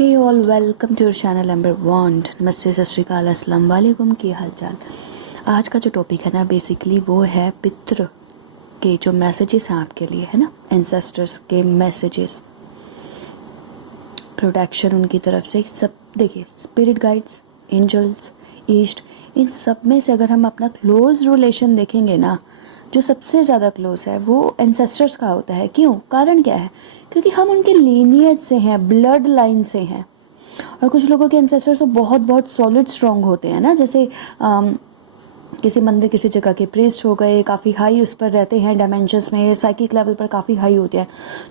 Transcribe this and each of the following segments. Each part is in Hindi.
Hey all, welcome to your channel number 1। नमस्ते, सत श्री अकाल, अस्सलाम वालेकुम, की हाल चाल। आज का जो टॉपिक है ना, बेसिकली वो है पितृ के जो मैसेजेस हैं आपके लिए, है ना, एंसेस्टर्स के मैसेजेस, प्रोटेक्शन उनकी तरफ से। सब देखिए, स्पिरिट गाइड्स, एंजल्स, ईस्ट, इन सब में से अगर हम अपना क्लोज रिलेशन देखेंगे ना, जो सबसे ज़्यादा क्लोज है वो एंसेस्टर्स का होता है। क्यों? कारण क्या है? क्योंकि हम उनके लीनियज से हैं, ब्लड लाइन से हैं। और कुछ लोगों के एंसेस्टर्स तो बहुत बहुत सॉलिड स्ट्रॉन्ग होते हैं ना, जैसे किसी मंदिर किसी जगह के प्रीस्ट हो गए, काफ़ी हाई उस पर रहते हैं, डायमेंशंस में साइकिक लेवल पर काफ़ी हाई होते हैं,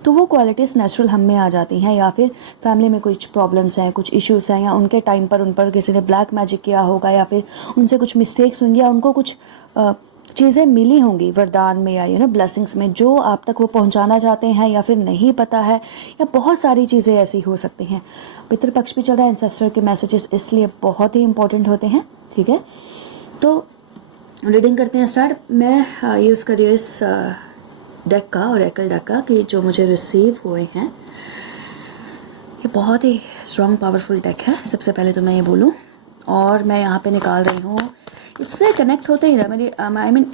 तो वो क्वालिटीज़ नेचुरल हम में आ जाती हैं। या फिर फैमिली में कुछ प्रॉब्लम्स हैं, कुछ इश्यूज़ हैं, या उनके टाइम पर उन पर किसी ने ब्लैक मैजिक किया होगा, या फिर उनसे कुछ मिस्टेक्स होंगी, या उनको कुछ चीज़ें मिली होंगी वरदान में या ब्लेसिंग्स में, जो आप तक वो पहुंचाना चाहते हैं, या फिर नहीं पता है, या बहुत सारी चीज़ें ऐसी हो सकती हैं। पितृपक्ष भी चल रहा है, एंसेस्टर के मैसेजेस इसलिए बहुत ही इंपॉर्टेंट होते हैं। ठीक है, तो रीडिंग करते हैं स्टार्ट। मैं यूज़ कर रही हूँ इस डेक का, ओरेकल डेक का, कि जो मुझे रिसीव हुए हैं। ये बहुत ही स्ट्रॉन्ग पावरफुल डेक है, सबसे पहले तो मैं ये बोलूँ। और मैं यहाँ पे निकाल रही हूँ, इससे कनेक्ट होते ही ना मेरी आई मीन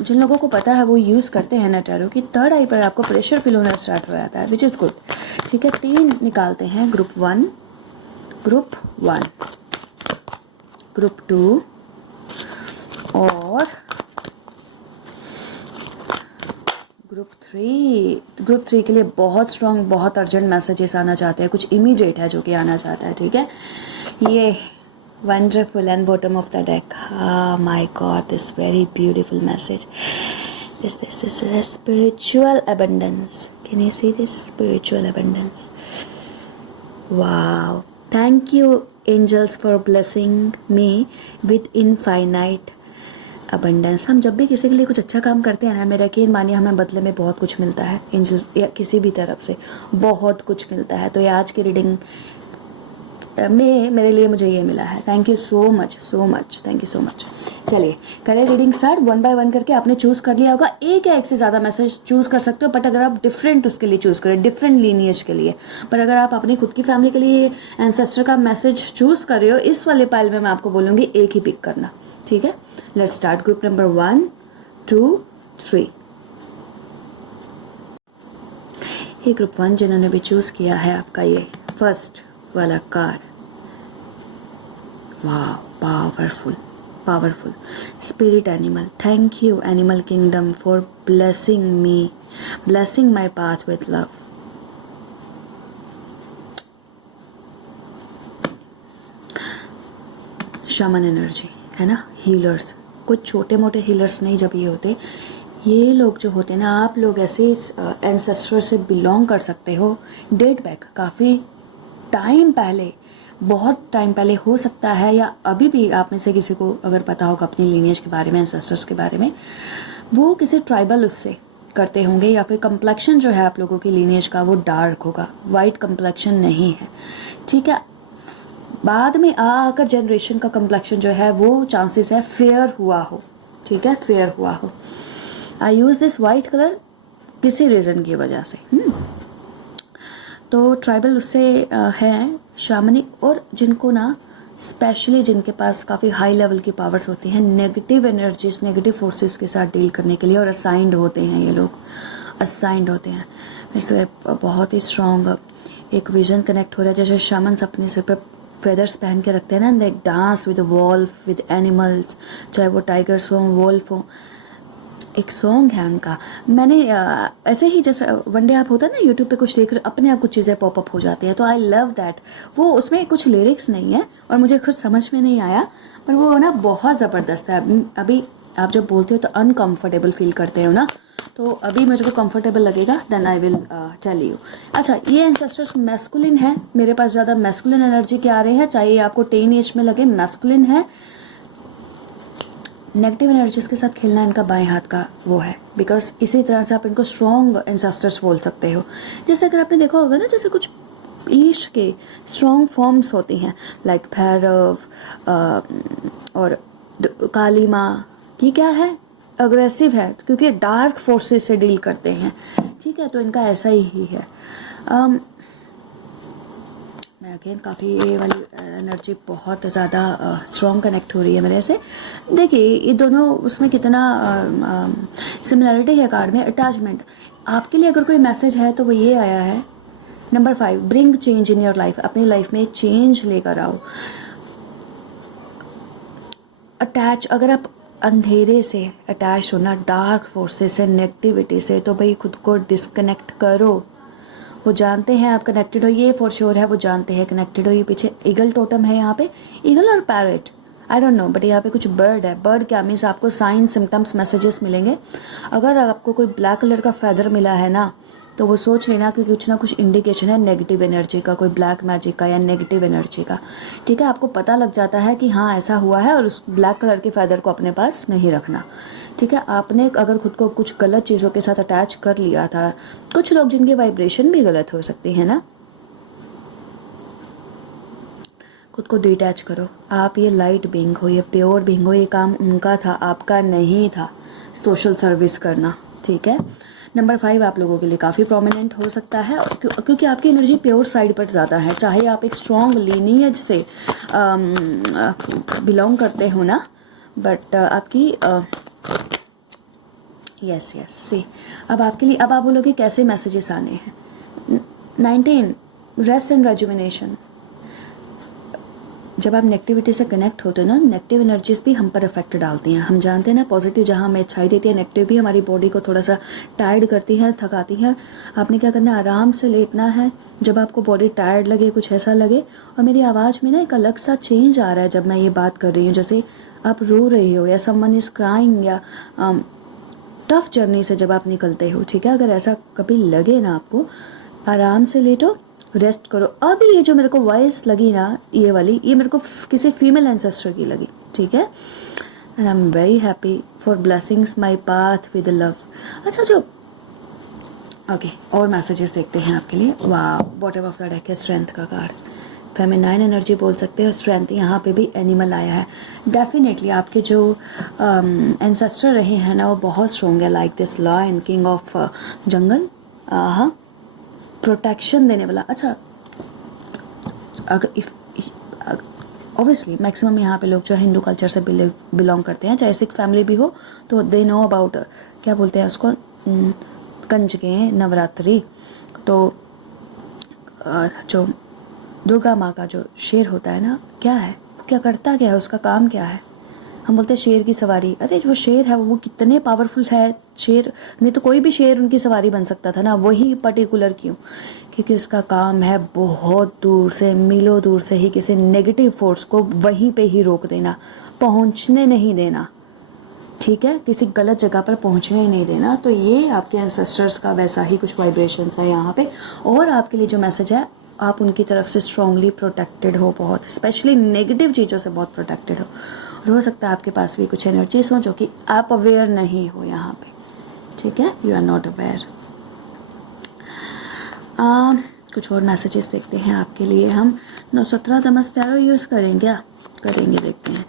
जिन लोगों को पता है वो यूज़ करते हैं ना टैरो की, थर्ड आई पर आपको प्रेशर फील होना स्टार्ट हो जाता है, विच इज़ गुड। ठीक है, 3 निकालते हैं। ग्रुप 1, ग्रुप 1, ग्रुप 2 और ग्रुप 3। ग्रुप 3 के लिए बहुत स्ट्रॉन्ग, बहुत अर्जेंट मैसेजेस आना चाहते हैं, कुछ इमीडिएट है जो कि आना चाहता है। ठीक है, ये wonderful and bottom of the deck. Ah, my God, this very beautiful message. This is a spiritual abundance. Can you see this spiritual abundance? Wow. Thank you, angels, for blessing me with infinite abundance. हम जब भी किसी के लिए कुछ अच्छा काम करते हैं ना, मेरा यकीन मानिए हमें बदले में बहुत कुछ मिलता है। एंजल्स या किसी भी तरफ से बहुत कुछ मिलता है। तो ये आज की रीडिंग में मेरे लिए मुझे ये मिला है। Thank you so much, so much, thank you so much. चलिए करें रीडिंग स्टार्ट। 1 बाय 1 करके आपने चूज़ कर लिया होगा। एक या एक से ज़्यादा मैसेज चूज़ कर सकते हो, बट अगर आप डिफरेंट उसके लिए चूज़ करें, डिफरेंट लीनियज के लिए, पर अगर आप अपनी खुद की फैमिली के लिए एंसेस्टर का मैसेज चूज़ कर रहे हो, इस वाले पाइल में मैं आपको बोलूँगी एक ही पिक करना। ठीक है, लेट्स स्टार्ट। Group number 1, 2, 3। ये ग्रुप 1 जिन्होंने भी चूज़ किया है, आपका ये फर्स्ट वाला कार्ड, वाह, powerful, powerful. Spirit animal, thank you animal kingdom for blessing me, blessing my path with love. Shaman energy है ना, हीलर्स, कुछ छोटे मोटे हीलर्स नहीं जब ये होते, ये लोग जो होते हैं ना, आप लोग ऐसे एंसेस्टर से बिलोंग कर सकते हो। डेट बैक काफ़ी टाइम पहले, बहुत टाइम पहले हो सकता है, या अभी भी आप में से किसी को अगर पता होगा अपनी लीनियज के बारे में, एंसेस्टर्स के बारे में, वो किसी ट्राइबल उससे करते होंगे, या फिर कंप्लेक्शन जो है आप लोगों की लीनियज का वो डार्क होगा, वाइट कंप्लेक्शन नहीं है। ठीक है, बाद में आकर जनरेशन का कंप्लेक्शन जो है वो चांसेस है फेयर हुआ हो। ठीक है, फेयर हुआ हो। आई यूज दिस वाइट कलर किसी रीजन की वजह से। तो ट्राइबल उससे हैं, शामनिक, और जिनको ना स्पेशली जिनके पास काफ़ी हाई लेवल की पावर्स होती हैं, नेगेटिव एनर्जीज, नेगेटिव फोर्सेस के साथ डील करने के लिए, और असाइंड होते हैं ये लोग, असाइंड होते हैं। इससे बहुत ही स्ट्रॉन्ग एक विजन कनेक्ट हो रहा है, जैसे शामन्स अपने सिर पर फेदर्स पहन के रखते हैं ना, like dance with wolf, with animals, चाहे वो टाइगर्स हों, वॉल्फ हों। एक सॉन्ग है उनका, मैंने ऐसे ही जैसे वन डे आप होता है ना यूट्यूब पे कुछ देख रहे, अपने आप कुछ चीज़ें पॉपअप हो जाती है, तो आई लव दैट। वो उसमें कुछ लिरिक्स नहीं है और मुझे खुद समझ में नहीं आया, पर वो ना बहुत ज़बरदस्त है। अभी आप जब बोलते हो तो अनकम्फर्टेबल फील करते हो ना, तो अभी मुझे को कंफर्टेबल लगेगा, then I will tell you. अच्छा, ये एंसेस्टर्स मैस्कुलिन है, मेरे पास ज़्यादा मैस्कुलिन एनर्जी के आ रहे हैं, चाहे आपको 10 एज में लगे, मैस्कुलिन है। नेगेटिव एनर्जीज के साथ खेलना इनका बाएं हाथ का वो है, बिकॉज इसी तरह से आप इनको स्ट्रॉन्ग एंसेस्टर्स बोल सकते हो। जैसे अगर आपने देखा होगा ना, जैसे कुछ ईस्ट के स्ट्रॉन्ग फॉर्म्स होती हैं, लाइक भैरव और काली माँ, ये क्या है, अग्रेसिव है, क्योंकि डार्क फोर्सेस से डील करते हैं। ठीक है, तो इनका ऐसा ही है। मैं अगेन काफ़ी ये वाली एनर्जी बहुत ज़्यादा स्ट्रॉन्ग कनेक्ट हो रही है मेरे से। देखिए ये दोनों उसमें कितना सिमिलरिटी है कार्ड में, अटैचमेंट। आपके लिए अगर कोई मैसेज है तो वो ये आया है, number 5, bring change in your life. अपनी लाइफ में चेंज लेकर आओ। अटैच, अगर आप अंधेरे से अटैच हो ना, डार्क फोर्सेस से, नेगेटिविटी से, तो भाई खुद को डिस्कनेक्ट करो। वो जानते हैं आप कनेक्टेड हो, ये फॉर श्योर है, वो जानते हैं कनेक्टेड हो। ये पीछे ईगल टोटम है यहाँ पे, ईगल और parrot, I don't know, but यहाँ पे कुछ बर्ड है। बर्ड क्या मीन्स आपको साइन सिम्टम्स मैसेजेस मिलेंगे। अगर आपको कोई ब्लैक कलर का फेदर मिला है ना, तो वो सोच लेना कि कुछ ना कुछ इंडिकेशन है नेगेटिव एनर्जी का, कोई ब्लैक मैजिक का या नेगेटिव एनर्जी का। ठीक है, आपको पता लग जाता है कि हाँ ऐसा हुआ है, और उस ब्लैक कलर के फेदर को अपने पास नहीं रखना। ठीक है, आपने अगर खुद को कुछ गलत चीज़ों के साथ अटैच कर लिया था, कुछ लोग जिनकी वाइब्रेशन भी गलत हो सकती है ना, खुद को डिटैच करो। आप ये लाइट बीइंग हो, ये प्योर बीइंग हो, ये काम उनका था, आपका नहीं था सोशल सर्विस करना। ठीक है, नंबर 5 आप लोगों के लिए काफ़ी प्रोमिनेंट हो सकता है, क्योंकि आपकी एनर्जी प्योर साइड पर ज़्यादा है। चाहे आप एक स्ट्रॉन्ग लीनियज से बिलोंग करते हो ना, बट आपकी यस सी, अब आपके लिए, अब आप बोलोगे कैसे मैसेजेस आने हैं। 19, रेस्ट एंड रेजुमिनेशन। जब आप नेगेटिविटी से कनेक्ट होते हो ना, नेगेटिव एनर्जीज भी हम पर इफेक्ट डालती हैं। हम जानते हैं ना, पॉजिटिव जहाँ हमें अच्छाई देती है, नेगेटिव भी हमारी बॉडी को थोड़ा सा टायर्ड करती है, थकाती है। आपने क्या करना है, आराम से लेटना है जब आपको बॉडी टायर्ड लगे, कुछ ऐसा लगे। और मेरी आवाज़ में ना एक अलग सा चेंज आ रहा है जब मैं ये बात कर रही हूँ, जैसे आप रो रहे हो या समवन इज क्राइंग, या टफ जर्नी से जब आप निकलते हो। ठीक है, अगर ऐसा कभी लगे ना आपको, आराम से लेटो, रेस्ट करो। अभी ये जो मेरे को वॉइस लगी ना, ये वाली, ये मेरे को किसी फीमेल एंसेस्टर की लगी। ठीक है, and I am very happy for blessings my path with love. अच्छा, जो ओके और मैसेजेस देखते हैं आपके लिए। वाह, बॉटम ऑफ द डेक है स्ट्रेंथ का कार्ड, फेमिनाइन एनर्जी बोल सकते हो, स्ट्रेंथ। यहाँ पे भी एनिमल आया है। डेफिनेटली आपके जो एंसेस्टर रहे हैं ना, वो बहुत स्ट्रॉन्ग है, like this lion, king of jungle. हाँ, प्रोटेक्शन देने वाला। अच्छा, अगर इफ ऑब्वियसली मैक्सिमम यहाँ पे लोग जो हिंदू कल्चर से बिलोंग करते हैं, चाहे सिख फैमिली भी हो, तो दे नो अबाउट, क्या बोलते हैं उसको, कंजके, नवरात्रि। तो जो दुर्गा माँ का जो शेर होता है ना, क्या है, क्या करता, क्या है, उसका काम क्या है। हम बोलते हैं शेर की सवारी। अरे जो शेर है वो कितने पावरफुल है। शेर नहीं तो कोई भी शेर उनकी सवारी बन सकता था ना, वही पर्टिकुलर क्यों, क्योंकि उसका काम है बहुत दूर से, मीलों दूर से ही किसी नेगेटिव फोर्स को वहीं पे ही रोक देना, पहुंचने नहीं देना। ठीक है, किसी गलत जगह पर पहुंचने ही नहीं देना। तो ये आपके एंसेस्टर्स का वैसा ही कुछ वाइब्रेशंस है यहाँ पे। और आपके लिए जो मैसेज है, आप उनकी तरफ से स्ट्रांगली प्रोटेक्टेड हो, बहुत स्पेशली नेगेटिव चीज़ों से बहुत प्रोटेक्टेड हो। और हो सकता है आपके पास भी कुछ एनर्जीज हो जो कि आप अवेयर नहीं हो यहाँ पे। ठीक है, यू आर नॉट अवेयर। कुछ और मैसेजेस देखते हैं आपके लिए। हम 917 नमस्तारो यूज़ करेंगे, क्या करेंगे देखते हैं।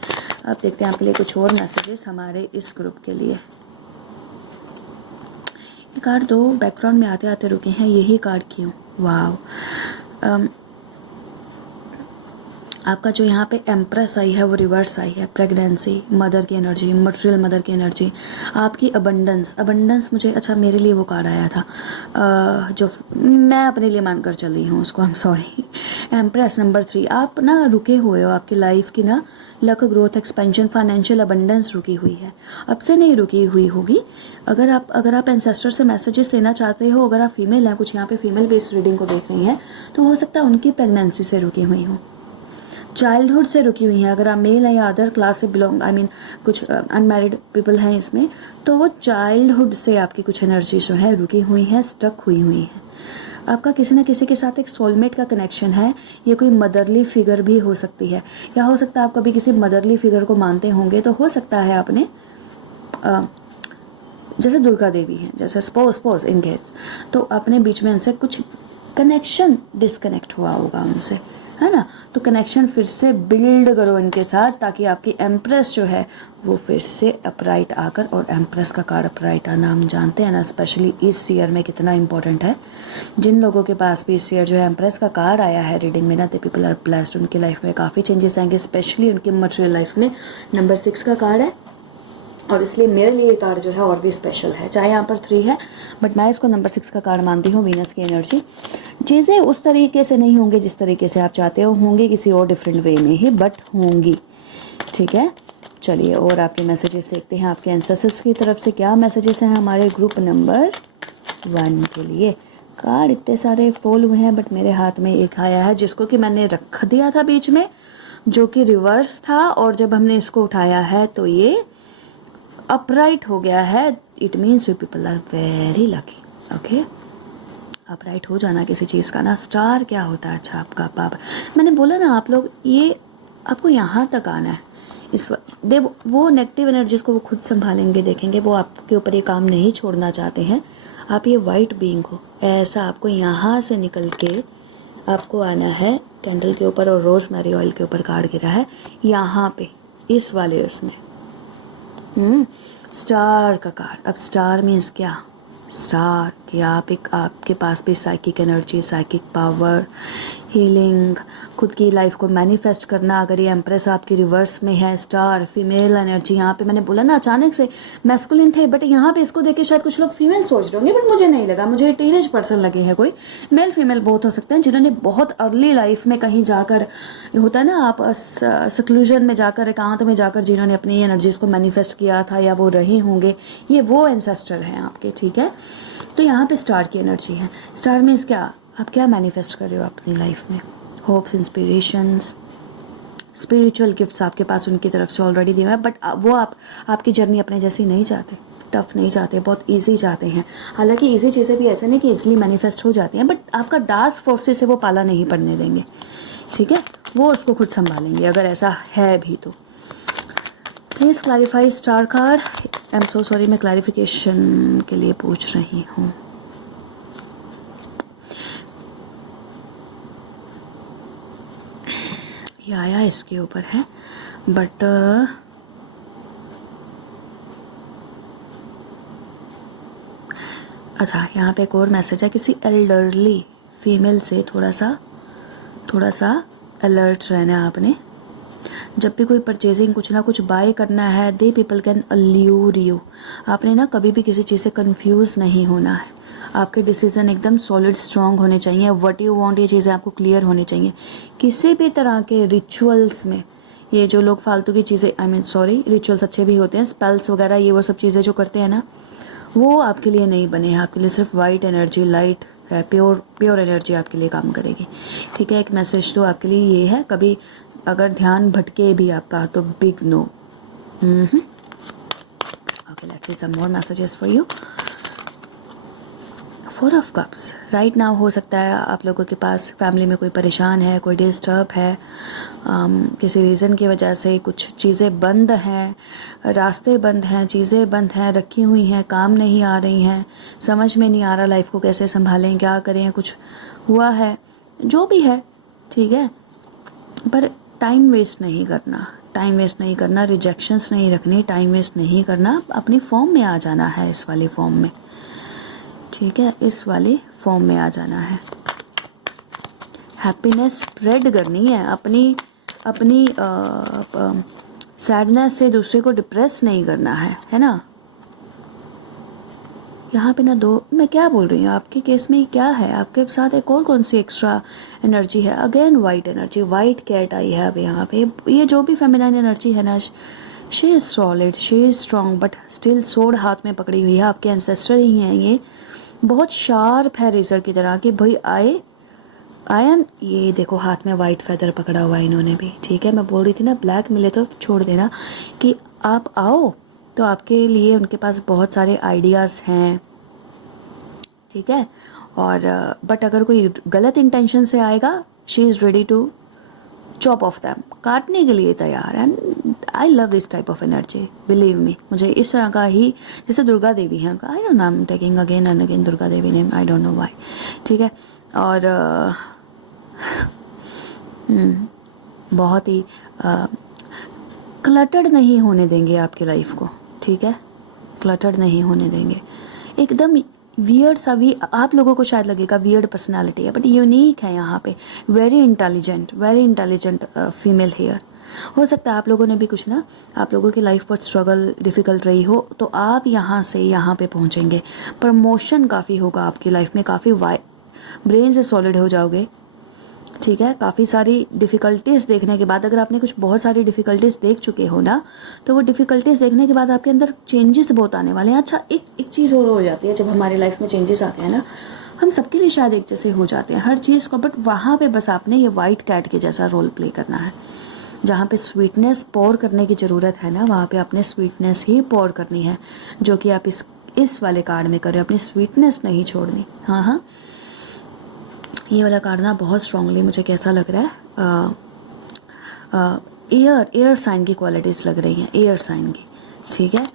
अब देखते हैं आपके लिए कुछ और मैसेजेस हमारे इस ग्रुप के लिए। ये कार्ड दो बैकग्राउंड में आते आते रुके हैं, यही कार्ड क्यों, वाह। आपका जो यहाँ पे एम्प्रेस आई है वो रिवर्स आई है, प्रेगनेंसी, मदर की एनर्जी, मटेरियल मदर की एनर्जी, आपकी अबंडेंस मुझे, अच्छा मेरे लिए वो कार्ड आया था जो मैं अपने लिए मानकर चल रही हूँ उसको, I am sorry. Empress number 3, आप ना रुके हुए हो, आपकी लाइफ की ना luck, growth, expansion, financial abundance रुकी हुई है, अब से नहीं रुकी हुई होगी। अगर आप एंसेस्टर से मैसेजेस लेना चाहते हो, अगर आप फीमेल हैं, कुछ यहाँ पे फीमेल बेस्ड रीडिंग को देख रही हैं, तो हो सकता है उनकी प्रेगनेंसी से रुकी हुई हो, चाइल्डहुड से रुकी हुई हैं। अगर आप मेल हैं या अदर क्लास से बिलोंग, आई मीन कुछ अनमैरिड पीपल हैं इसमें, तो वो चाइल्डहुड से आपकी कुछ एनर्जी जो है रुकी हुई हैं, स्टक हुई हैं। आपका किसी न किसी के साथ एक सोलमेट का कनेक्शन है। ये कोई मदरली फिगर भी हो सकती है, या हो सकता है आप कभी किसी मदरली फिगर को मानते होंगे, तो हो सकता है आपने जैसे दुर्गा देवी हैं, जैसे सपोज इन केस, तो अपने बीच में उनसे कुछ कनेक्शन डिस्कनेक्ट हुआ होगा उनसे, है ना। तो कनेक्शन फिर से बिल्ड करो इनके साथ, ताकि आपकी एम्प्रेस जो है वो फिर से अपराइट आकर, और एम्प्रेस का कार्ड अपराइट आना हम जानते हैं ना स्पेशली इस ईयर में कितना इंपॉर्टेंट है। जिन लोगों के पास भी इस ईयर जो है एम्प्रेस का कार्ड आया है रीडिंग में ना, द पीपल आर ब्लेस्ड। उनकी लाइफ में काफ़ी चेंजेस आएंगे, स्पेशली उनकी मटेरियल लाइफ में। नंबर 6 का कार्ड है, और इसलिए मेरे लिए ये कार्ड जो है और भी स्पेशल है। चाहे यहाँ पर 3 है, बट मैं इसको नंबर 6 का कार्ड मानती हूँ। वीनस की एनर्जी, चीज़ें उस तरीके से नहीं होंगी जिस तरीके से आप चाहते हो, होंगी किसी और डिफरेंट वे में ही, बट होंगी। ठीक है, चलिए और आपके मैसेजेस देखते हैं। आपके एंसेस्टर्स की तरफ से क्या मैसेजेस हैं हमारे ग्रुप नंबर 1 के लिए। कार्ड इतने सारे फॉल हुए हैं, बट मेरे हाथ में एक आया है जिसको कि मैंने रख दिया था बीच में, जो कि रिवर्स था, और जब हमने इसको उठाया है तो ये अपराइट हो गया है। It means you people are very lucky. Okay, upright हो जाना किसी चीज़ का ना। स्टार क्या होता है? अच्छा, आपका पाप, मैंने बोला ना, आप लोग ये आपको यहाँ तक आना है। इस वो नेगेटिव एनर्जीज को वो खुद संभालेंगे, देखेंगे, वो आपके ऊपर ये काम नहीं छोड़ना चाहते हैं। आप ये वाइट बीइंग हो, ऐसा आपको यहाँ से निकल के आपको आना है कैंडल के ऊपर, और रोज़मेरी ऑयल के ऊपर कार्ड गिरा है यहाँ पे इस वाले उसमें। स्टार का कार्ड। अब स्टार मीन्स क्या? स्टार कि आपके पास भी psychic energy, psychic power, healing, खुद की लाइफ को मैनिफेस्ट करना। अगर ये एम्प्रेस आपकी रिवर्स में है, स्टार फीमेल एनर्जी। यहाँ पे मैंने बोला ना अचानक से मैस्कुलिन थे, बट यहाँ पे इसको देख के शायद कुछ लोग फीमेल सोच रहे होंगे, बट मुझे नहीं लगा। मुझे टीनेज पर्सन लगे हैं, कोई मेल फीमेल बहुत हो सकते हैं, जिन्होंने बहुत अर्ली लाइफ में कहीं जाकर, होता है ना आप सक्लूजन में जाकर, एकांत में जाकर जिन्होंने अपनी एनर्जीज को मैनिफेस्ट किया था, या वो रहे होंगे, ये वो एंसेस्टर हैं आपके। ठीक है, तो यहाँ पे स्टार की एनर्जी है। स्टार मीन्स क्या? आप क्या मैनिफेस्ट कर रहे हो अपनी लाइफ में? होप्स, इंस्पिरेशंस, स्पिरिचुअल गिफ्ट्स आपके पास उनकी तरफ से ऑलरेडी दिए हैं, बट वो आपकी जर्नी अपने जैसी नहीं चाहते, टफ नहीं चाहते, बहुत इजी चाहते हैं। हालांकि इजी चीज़ें भी ऐसे नहीं कि इजीली मैनिफेस्ट हो जाती हैं, बट आपका डार्क फोर्सेस से वो पाला नहीं पड़ने देंगे। ठीक है, वो उसको खुद संभालेंगे अगर ऐसा है भी तो। Please clarify star card. I am so sorry, मैं क्लैरिफिकेशन के लिए पूछ रही हूँ। ये आया इसके ऊपर है, बट अच्छा, यहाँ पे एक और मैसेज है। किसी एल्डरली फीमेल से थोड़ा सा अलर्ट रहना है आपने। जब भी कोई परचेजिंग, कुछ ना कुछ बाय करना है, दे पीपल कैन अल्यूर यू। आपने ना कभी भी किसी चीज़ से कंफ्यूज नहीं होना है। आपके डिसीजन एकदम सॉलिड स्ट्रांग होने चाहिए। व्हाट यू वांट, ये चीज़ें आपको क्लियर होनी चाहिए। किसी भी तरह के रिचुअल्स में, ये जो लोग फालतू की चीज़ें, आई मीन सॉरी, रिचुअल्स अच्छे भी होते हैं, स्पेल्स वगैरह, ये वो सब चीज़ें जो करते हैं ना, वो आपके लिए नहीं बने हैं। आपके लिए सिर्फ वाइट एनर्जी, लाइट है, प्योर एनर्जी आपके लिए काम करेगी। ठीक है, एक मैसेज तो आपके लिए ये है, कभी अगर ध्यान भटके भी आपका तो big no. Okay, let's see some more messages for you. 4 of cups right now. हो सकता है आप लोगों के पास फैमिली में कोई परेशान है, कोई डिस्टर्ब है, किसी रीज़न की वजह से कुछ चीज़ें बंद हैं, रास्ते बंद हैं, चीज़ें बंद हैं, रखी हुई हैं, काम नहीं आ रही हैं, समझ में नहीं आ रहा लाइफ को कैसे संभालें, क्या करें, कुछ हुआ है, जो भी है। ठीक है, पर टाइम वेस्ट नहीं करना, टाइम वेस्ट नहीं करना, रिजेक्शंस नहीं रखनी, टाइम वेस्ट नहीं करना, अपनी फॉर्म में आ जाना है, इस वाली फॉर्म में। ठीक है, इस वाली फॉर्म में आ जाना है। हैप्पीनेस स्प्रेड करनी है, अपनी सैडनेस से दूसरे को डिप्रेस नहीं करना है ना। यहाँ पे ना मैं क्या बोल रही हूँ, आपके केस में क्या है, आपके साथ एक और कौन सी एक्स्ट्रा एनर्जी है? Again white energy, white cat eye है अब यहाँ पे। ये जो भी फेमिनाइन एनर्जी है ना, she is solid, she is strong, but still सोड हाथ में पकड़ी हुई है। आपके एंसेस्टर ही हैं ये, बहुत शार्प है रेजर की तरह कि भाई आई एम, ये देखो हाथ में वाइट फेदर पकड़ा हुआ है इन्होंने भी। ठीक है, मैं बोल रही थी ना ब्लैक मिले तो छोड़ देना, कि आप आओ तो आपके लिए उनके पास बहुत सारे आइडियाज़ हैं। ठीक है, और बट अगर कोई गलत इंटेंशन से आएगा, she is ready to chop off them, काटने के लिए तैयार। And I love this type of energy, believe me. मुझे इस तरह का ही, जैसे दुर्गा देवी है उनका, I don't know, I am taking again and again Durga Devi name, I don't know why. ठीक है, और बहुत ही क्लटर्ड नहीं होने देंगे आपकी लाइफ को, ठीक है, क्लटर्ड नहीं होने देंगे। एकदम वियर्ड सा भी आप लोगों को शायद लगेगा वियर्ड पर्सनालिटी है, बट यूनिक है यहाँ पे। Very intelligent female here. हो सकता है आप लोगों ने भी कुछ ना, आप लोगों की लाइफ बहुत स्ट्रगल डिफिकल्ट रही हो, तो आप यहाँ से यहाँ पे पहुँचेंगे। प्रमोशन काफ़ी होगा आपकी लाइफ में, काफ़ी ब्रेन से सॉलिड हो जाओगे, ठीक है। काफ़ी सारी डिफ़िकल्टीज़ देखने के बाद, अगर आपने कुछ बहुत सारी डिफ़िकल्टीज़ देख चुके हो ना, तो वो डिफ़िकल्टीज़ देखने के बाद आपके अंदर चेंजेस बहुत आने वाले हैं। अच्छा, एक चीज़ और हो जाती है जब हमारी लाइफ में चेंजेस आते हैं ना, हम सबके लिए शायद एक जैसे हो जाते हैं हर चीज़ को, बट वहाँ पे बस आपने ये वाइट कैट के जैसा रोल प्ले करना है। जहाँ पे स्वीटनेस पोर करने की ज़रूरत है ना, वहाँ पे अपने स्वीटनेस ही पोर करनी है, जो कि आप इस वाले कार्ड में करें। अपनी स्वीटनेस नहीं छोड़नी। हाँ हाँ, ये वाला कार्ड ना बहुत स्ट्रांगली मुझे कैसा लग रहा है, एयर साइन की क्वालिटीज़ लग रही हैं, एयर साइन की, ठीक है।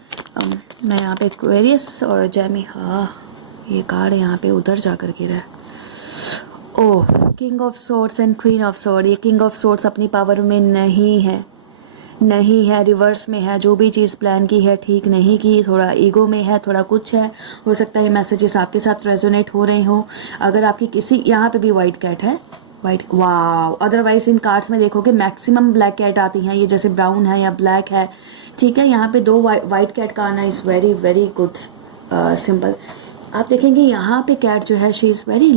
मैं यहाँ पे एक्वेरियस और जेमी, हाँ ये कार्ड यहाँ पे उधर जा कर गिरा है। Oh, king of swords and queen of sword. ये किंग ऑफ सोर्ड्स अपनी पावर में नहीं है, रिवर्स में है। जो भी चीज़ प्लान की है ठीक नहीं की, थोड़ा ईगो में है, थोड़ा कुछ है। हो सकता है ये मैसेजेस आपके साथ रेजोनेट हो रहे हो। अगर आपकी किसी, यहाँ पे भी वाइट कैट है, white, wow. Otherwise in cards में देखोगे मैक्सिमम ब्लैक कैट आती हैं, ये जैसे ब्राउन है या ब्लैक है, ठीक है। यहाँ पे 2 वाइट कैट का आना इज़ वेरी गुड सिंबल। आप देखेंगे यहाँ पे कैट जो है, she is very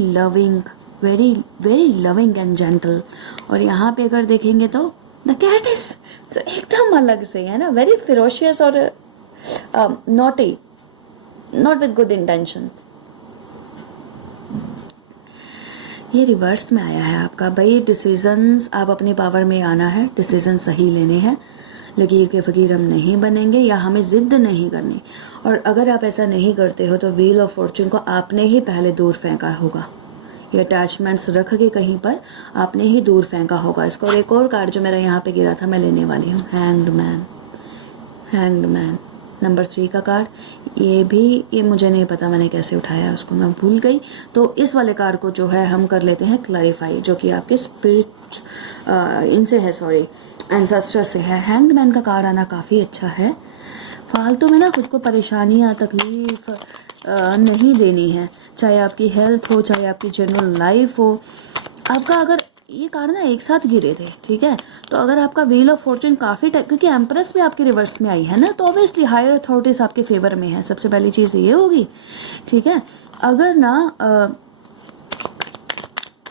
loving and gentle. और यहाँ पे अगर देखेंगे तो द कैट इज एकदम अलग से है ना, वेरी फिरोशियस और naughty, not with good intentions. ये रिवर्स में आया है आपका भाई। डिसीजंस आप अपनी पावर में आना है, डिसीजन सही लेने हैं। लकीर के फकीर हम नहीं बनेंगे, या हमें जिद नहीं करनी। और अगर आप ऐसा नहीं करते हो तो व्हील ऑफ फॉर्चून को आपने ही पहले दूर फेंका होगा। ये अटैचमेंट्स रख के कहीं पर आपने ही दूर फेंका होगा इसको। और एक और कार्ड जो मेरा यहाँ पे गिरा था, मैं लेने वाली हूँ, हैंग्ड मैन नंबर 3 का कार्ड। ये मुझे नहीं पता मैंने कैसे उठाया उसको, मैं भूल गई। तो इस वाले कार्ड को जो है हम कर लेते हैं क्लैरिफाई, जो कि आपके स्पिरिट इनसे है, सॉरी एंसेस्टर से है। हैंग्ड मैन का कार्ड आना काफ़ी अच्छा है। फालतू में ना खुद को परेशानियाँ तकलीफ नहीं देनी है, चाहे आपकी हेल्थ हो, चाहे आपकी जनरल लाइफ हो। आपका अगर ये कार्ड ना एक साथ गिरे थे, ठीक है, तो अगर आपका व्हील ऑफ फॉर्चून काफ़ी टाइम, क्योंकि एम्प्रेस भी आपके रिवर्स में आई है ना, तो ऑब्वियसली हायर अथॉरिटीज आपके फेवर में है। सबसे पहली चीज़ ये होगी, ठीक है। अगर ना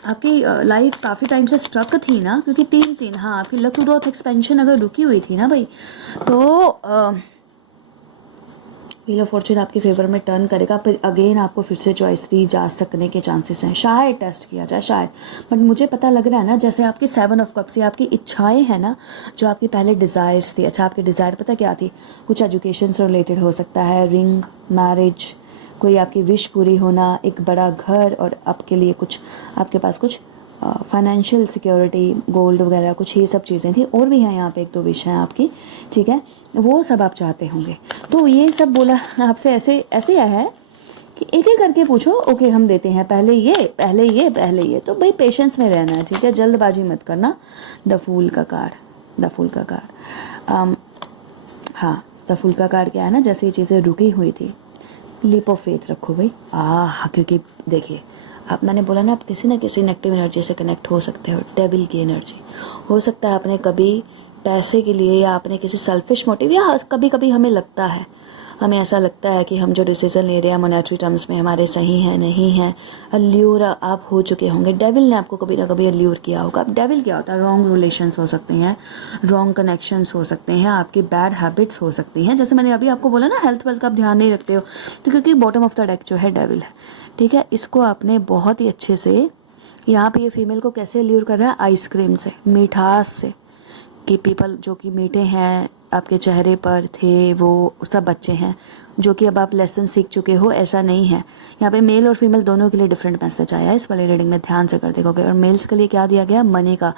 आपकी लाइफ काफ़ी टाइम से स्ट्रक थी ना, क्योंकि 3-3, हाँ, आपकी लक ग्रोथ एक्सपेंशन अगर रुकी हुई थी ना भाई, तो व्हील ऑफ फॉर्चून आपके फेवर में टर्न करेगा। फिर अगेन आपको फिर से चॉइस दी जा सकने के चांसेस हैं, शायद टेस्ट किया जाए, शायद। बट मुझे पता लग रहा है ना, जैसे आपकी 7 ऑफ कप्स, ये आपकी इच्छाएं हैं ना, जो आपकी पहले डिज़ायर्स थी। अच्छा, आपकी डिज़ायर पता क्या थी? कुछ एजुकेशन से रिलेटेड हो सकता है, रिंग, मैरिज, कोई आपकी विश पूरी होना, एक बड़ा घर, और आपके लिए कुछ, आपके पास कुछ फाइनेंशियल सिक्योरिटी, गोल्ड वगैरह, कुछ ये सब चीज़ें थी। और भी हैं यहाँ पे 1-2 विश हैं आपकी, ठीक है, वो सब आप चाहते होंगे। तो ये सब बोला आपसे ऐसे आया है कि एक एक करके पूछो, ओके हम देते हैं, पहले ये। तो भाई पेशेंस में रहना है, ठीक है, जल्दबाजी मत करना। द फूल का कार्ड, हाँ, द फूल का कार्ड क्या है ना, जैसे ये चीज़ें रुकी हुई थी, लीप ऑफ फेथ रखो भाई। क्योंकि देखिए, आप, मैंने बोला ना, आप किसी न किसी नेगेटिव एनर्जी से कनेक्ट हो सकते हो, डेविल की एनर्जी। हो सकता है आपने कभी पैसे के लिए, या आपने किसी सेल्फिश मोटिव, या कभी कभी हमें ऐसा लगता है कि हम जो डिसीजन ले रहे हैं मॉनेटरी टर्म्स में हमारे सही हैं, नहीं हैं। अल्यूर आप हो चुके होंगे, डेविल ने आपको कभी ना कभी अल्यूर किया होगा। अब डेविल क्या होता है? रॉन्ग रिलेशंस हो सकते हैं, रॉन्ग कनेक्शंस हो सकते हैं, आपकी बैड हैबिट्स हो सकती हैं। जैसे मैंने अभी आपको बोला ना, हेल्थ वेल्थ का आप ध्यान नहीं रखते हो, तो क्योंकि बॉटम ऑफ द डेक जो है डेविल है, ठीक है। इसको आपने बहुत ही अच्छे से, यहाँ पे ये फीमेल को कैसे अल्यूर कर रहा है? आइसक्रीम से, मिठास से, कि पीपल जो कि मीठे हैं, आपके चेहरे पर थे, वो सब बच्चे हैं, जो कि अब आप लेसन सीख चुके हो, ऐसा नहीं है। यहाँ पे मेल और फीमेल दोनों के लिए डिफरेंट मैसेज आया है इस वाली रीडिंग में, ध्यान से कर देखोगे। और मेल्स के लिए क्या दिया गया, मनी का,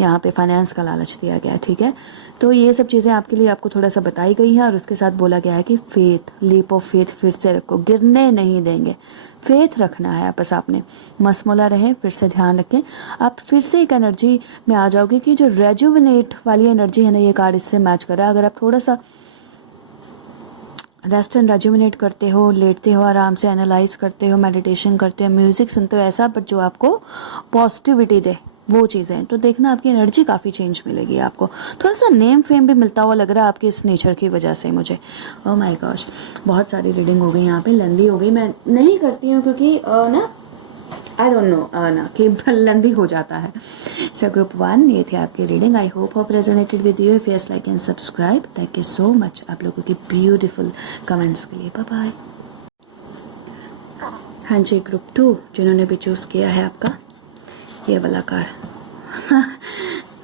यहाँ पे फाइनेंस का लालच दिया गया, ठीक है। तो ये सब चीज़ें आपके लिए आपको थोड़ा सा बताई गई हैं, और उसके साथ बोला गया है कि फेथ, लीप ऑफ फेथ फिर से रखो, गिरने नहीं देंगे, फेथ रखना है बस आपने, मसमोला रहें, फिर से ध्यान रखें। आप फिर से एक एनर्जी में आ जाओगे कि जो रेजुविनेट वाली एनर्जी है ना, ये कार्ड इससे मैच कर रहा है। अगर आप थोड़ा सा रेस्ट एंड रेजुविनेट करते हो, लेटते हो आराम से, एनालाइज करते हो, मेडिटेशन करते हो, म्यूजिक सुनते हो ऐसा, बट जो आपको पॉजिटिविटी दे, वो चीज़ें, तो देखना आपकी एनर्जी काफ़ी चेंज मिलेगी आपको। थोड़ा सा नेम फेम भी मिलता हुआ लग रहा है आपके इस नेचर की वजह से मुझे। ओह माय गॉश, बहुत सारी रीडिंग हो गई यहाँ पे, लंदी हो गई, मैं नहीं करती हूँ क्योंकि ना आई डोंट नो ना कि लंदी हो जाता है। सो ग्रुप 1 ये थी आपकी reading. I hope resonated with you. If yes, like and subscribe. Thank you so much आप लोगों की ब्यूटीफुल कमेंट्स के लिए। Bye bye. हाँ जी, ग्रुप 2 जिन्होंने भी चूज़ किया है आपका ये वाला card.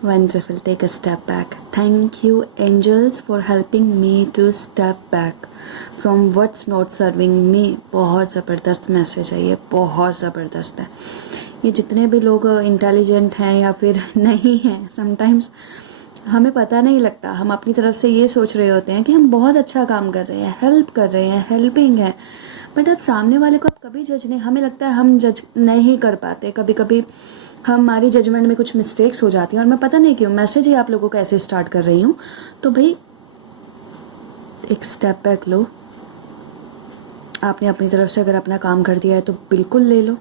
Wonderful, take a step back. Thank you angels for helping me to step back from what's not serving me. बहुत ज़बरदस्त मैसेज है ये, बहुत ज़बरदस्त है। ये जितने भी लोग इंटेलिजेंट हैं या फिर नहीं हैं, समटाइम्स हमें पता नहीं लगता, हम अपनी तरफ से ये सोच रहे होते हैं कि हम बहुत अच्छा काम कर रहे हैं, हेल्प कर रहे हैं, हेल्पिंग है, बट अब सामने वाले को आप कभी जज नहीं, हमें लगता है हम जज नहीं कर पाते, कभी कभी हमारी जजमेंट में कुछ मिस्टेक्स हो जाती हैं, और मैं पता नहीं क्यों मैसेज ही आप लोगों को ऐसे स्टार्ट कर रही हूँ। तो भाई एक स्टेप बैक लो, आपने अपनी तरफ से अगर अपना काम कर दिया है तो बिल्कुल ले लो।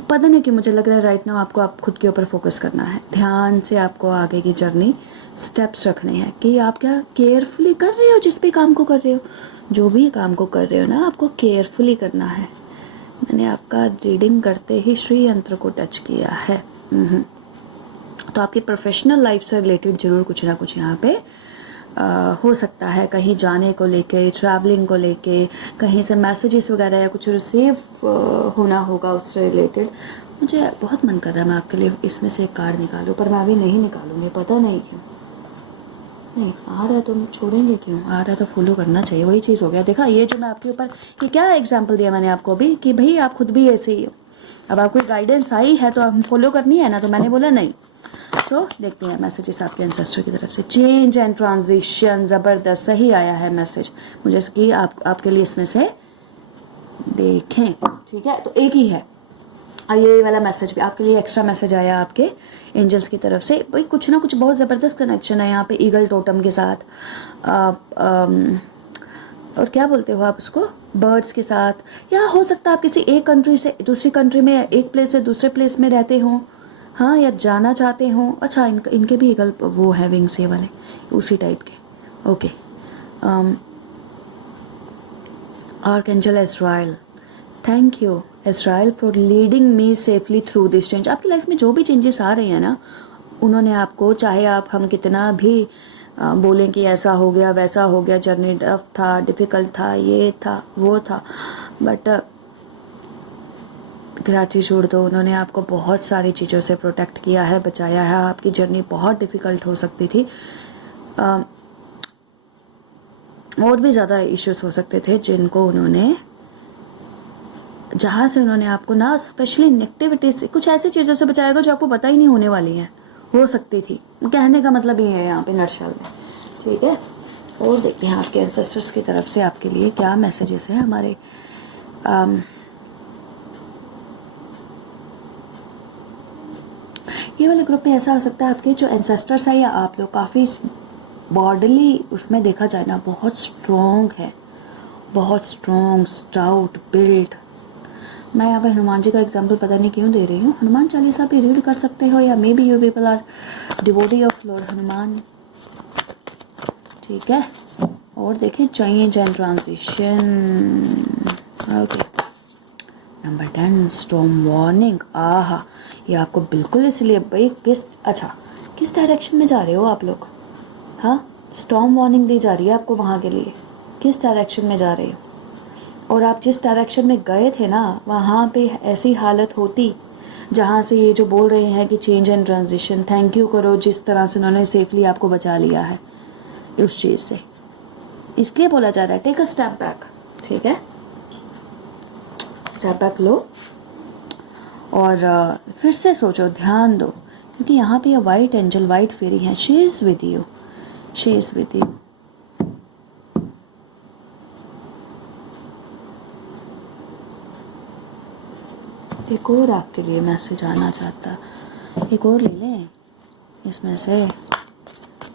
पता नहीं कि मुझे लग रहा है राइट नाउ आपको आप खुद के ऊपर फोकस करना है, ध्यान से आपको आगे की जर्नी स्टेप्स रखने हैं कि आप क्या केयरफुली कर रहे हो, जिस भी काम को कर रहे हो, जो भी काम को कर रहे हो ना, आपको केयरफुली करना है। मैंने आपका रीडिंग करते ही श्री यंत्र को टच किया है। तो आपकी प्रोफेशनल लाइफ से रिलेटेड जरूर कुछ ना कुछ यहाँ पे हो सकता है, कहीं जाने को लेके, ट्रैवलिंग को लेके, कहीं से मैसेजेस वगैरह या कुछ रिसीव होना होगा उससे रिलेटेड। मुझे बहुत मन कर रहा है मैं आपके लिए इसमें से एक कार्ड निकालूं, पर मैं अभी नहीं निकालूंगी, पता नहीं क्यों। नहीं आ रहा है तो छोड़ेंगे क्यों, आ रहा है तो फॉलो करना चाहिए, वही चीज़ हो गया। देखा, ये जो मैं आपके ऊपर, ये क्या एग्जाम्पल दिया मैंने आपको अभी कि भाई आप खुद भी ऐसे ही हो। अब आपको गाइडेंस आई है तो हम फॉलो करनी है ना, तो मैंने बोला नहीं। सो देखते हैं मैसेजेस आपके एंसेस्टर की तरफ से। चेंज एंड ट्रांजिशन, ज़बरदस्त, सही आया है मैसेज मुझे इसकी, आपके लिए इसमें से देखें, ठीक है। तो एक ही है, ये वाला मैसेज भी आपके लिए एक्स्ट्रा मैसेज आया आपके एंजल्स की तरफ से। भाई कुछ ना कुछ बहुत ज़बरदस्त कनेक्शन है यहाँ पे ईगल टोटम के साथ, और क्या बोलते हो आप उसको, बर्ड्स के साथ, या हो सकता है आप किसी एक कंट्री से दूसरी कंट्री में, एक प्लेस से दूसरे प्लेस में रहते हो, हाँ, या जाना चाहते हो। अच्छा, इनके भी ईगल वो है विंग्स ये वाले, उसी टाइप के। Okay, archangel Israel, thank you Israel for leading me safely through this change. आपकी लाइफ में जो भी चेंजेस आ रहे हैं ना, उन्होंने आपको, चाहे आप हम कितना भी बोलें कि ऐसा हो गया वैसा हो गया, जर्नी टफ था, डिफ़िकल्ट था, ये था वो था, बट ग्रैटिट्यूड दो, उन्होंने आपको बहुत सारी चीज़ों से प्रोटेक्ट किया है, बचाया है। आपकी जर्नी बहुत डिफ़िकल्ट हो सकती थी, और भी ज़्यादा इश्यूज हो सकते थे जिनको उन्होंने, जहाँ से उन्होंने आपको ना स्पेशली नेगेटिविटी से, कुछ ऐसी चीज़ों से बचाएगा जो आपको पता ही नहीं होने वाली है, हो सकती थी। कहने का मतलब ये है यहाँ पे नटशल में, ठीक है। और देखते हैं आपके एंसेस्टर्स की तरफ से आपके लिए क्या मैसेजेस हैं हमारे। ये वाले ग्रुप में ऐसा हो सकता है आपके जो एंसेस्टर्स हैं या आप लोग काफ़ी बॉडीली उसमें देखा जाए ना बहुत स्ट्रॉन्ग है, बहुत स्ट्रॉन्ग, स्टाउट बिल्ड। मैं यहाँ पे हनुमान जी का एग्जाम्पल पता नहीं क्यों दे रही हूँ, हनुमान चालीसा भी रीड कर सकते हो, या may be you people are devotee of lord Hanuman, ठीक है। और देखें change and transition. Okay, number 10 storm warning. आहा, ये आपको बिल्कुल इसलिए भाई किस डायरेक्शन में जा रहे हो आप लोग, हाँ, स्टॉर्म वार्निंग दी जा रही है आपको वहाँ के लिए, किस डायरेक्शन में जा रहे हो। और आप जिस डायरेक्शन में गए थे ना, वहाँ पे ऐसी हालत होती जहाँ से ये जो बोल रहे हैं कि change and transition, thank you करो जिस तरह से उन्होंने सेफली आपको बचा लिया है उस चीज़ से। इसलिए बोला जा रहा है टेक अ स्टेप बैक, ठीक है, स्टेप बैक लो और फिर से सोचो, ध्यान दो, क्योंकि यहाँ पे ये वाइट एंजल, वाइट फेरी है, she is with you, she is with you. एक और आपके लिए मैसेज आना चाहता, एक और ले लें इसमें से,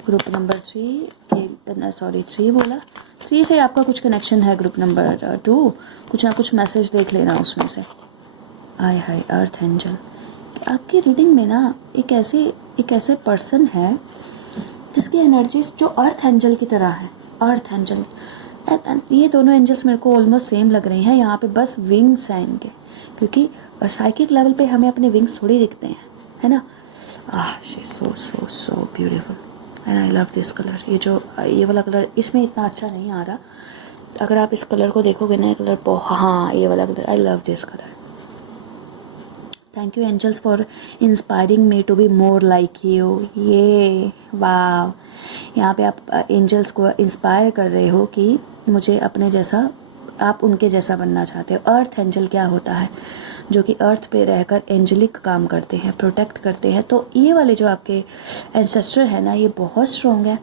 ग्रुप नंबर 3 सॉरी 3 बोला, 3 से आपका कुछ कनेक्शन है, ग्रुप नंबर 2 कुछ ना कुछ मैसेज देख लेना उसमें से। आय हाय अर्थ एंजल, आपकी रीडिंग में ना एक ऐसे पर्सन है जिसकी एनर्जीज जो अर्थ एंजल की तरह है, अर्थ एंजल। ये दोनों एंजल्स मेरे को ऑलमोस्ट सेम लग रहे हैं, यहाँ पे बस विंग्स हैं इनके, क्योंकि साइकिक लेवल पे हमें अपने विंग्स थोड़ी दिखते हैं, है ना। She so so so beautiful and I love this colour. ये वाला कलर इसमें इतना अच्छा नहीं आ रहा, अगर आप इस कलर को देखोगे ना, ये कलर हाँ ये वाला colour, I love this colour. Thank you angels for inspiring me to be more like you. ये वाव, यहाँ पे आप एंजल्स को इंस्पायर कर रहे हो कि मुझे अपने जैसा, आप उनके जैसा बनना चाहते हो। अर्थ एंजल क्या होता है, जो कि अर्थ पे रहकर एंजलिक काम करते हैं, प्रोटेक्ट करते हैं। तो ये वाले जो आपके एंसेस्टर है ना, ये बहुत स्ट्रॉन्ग है।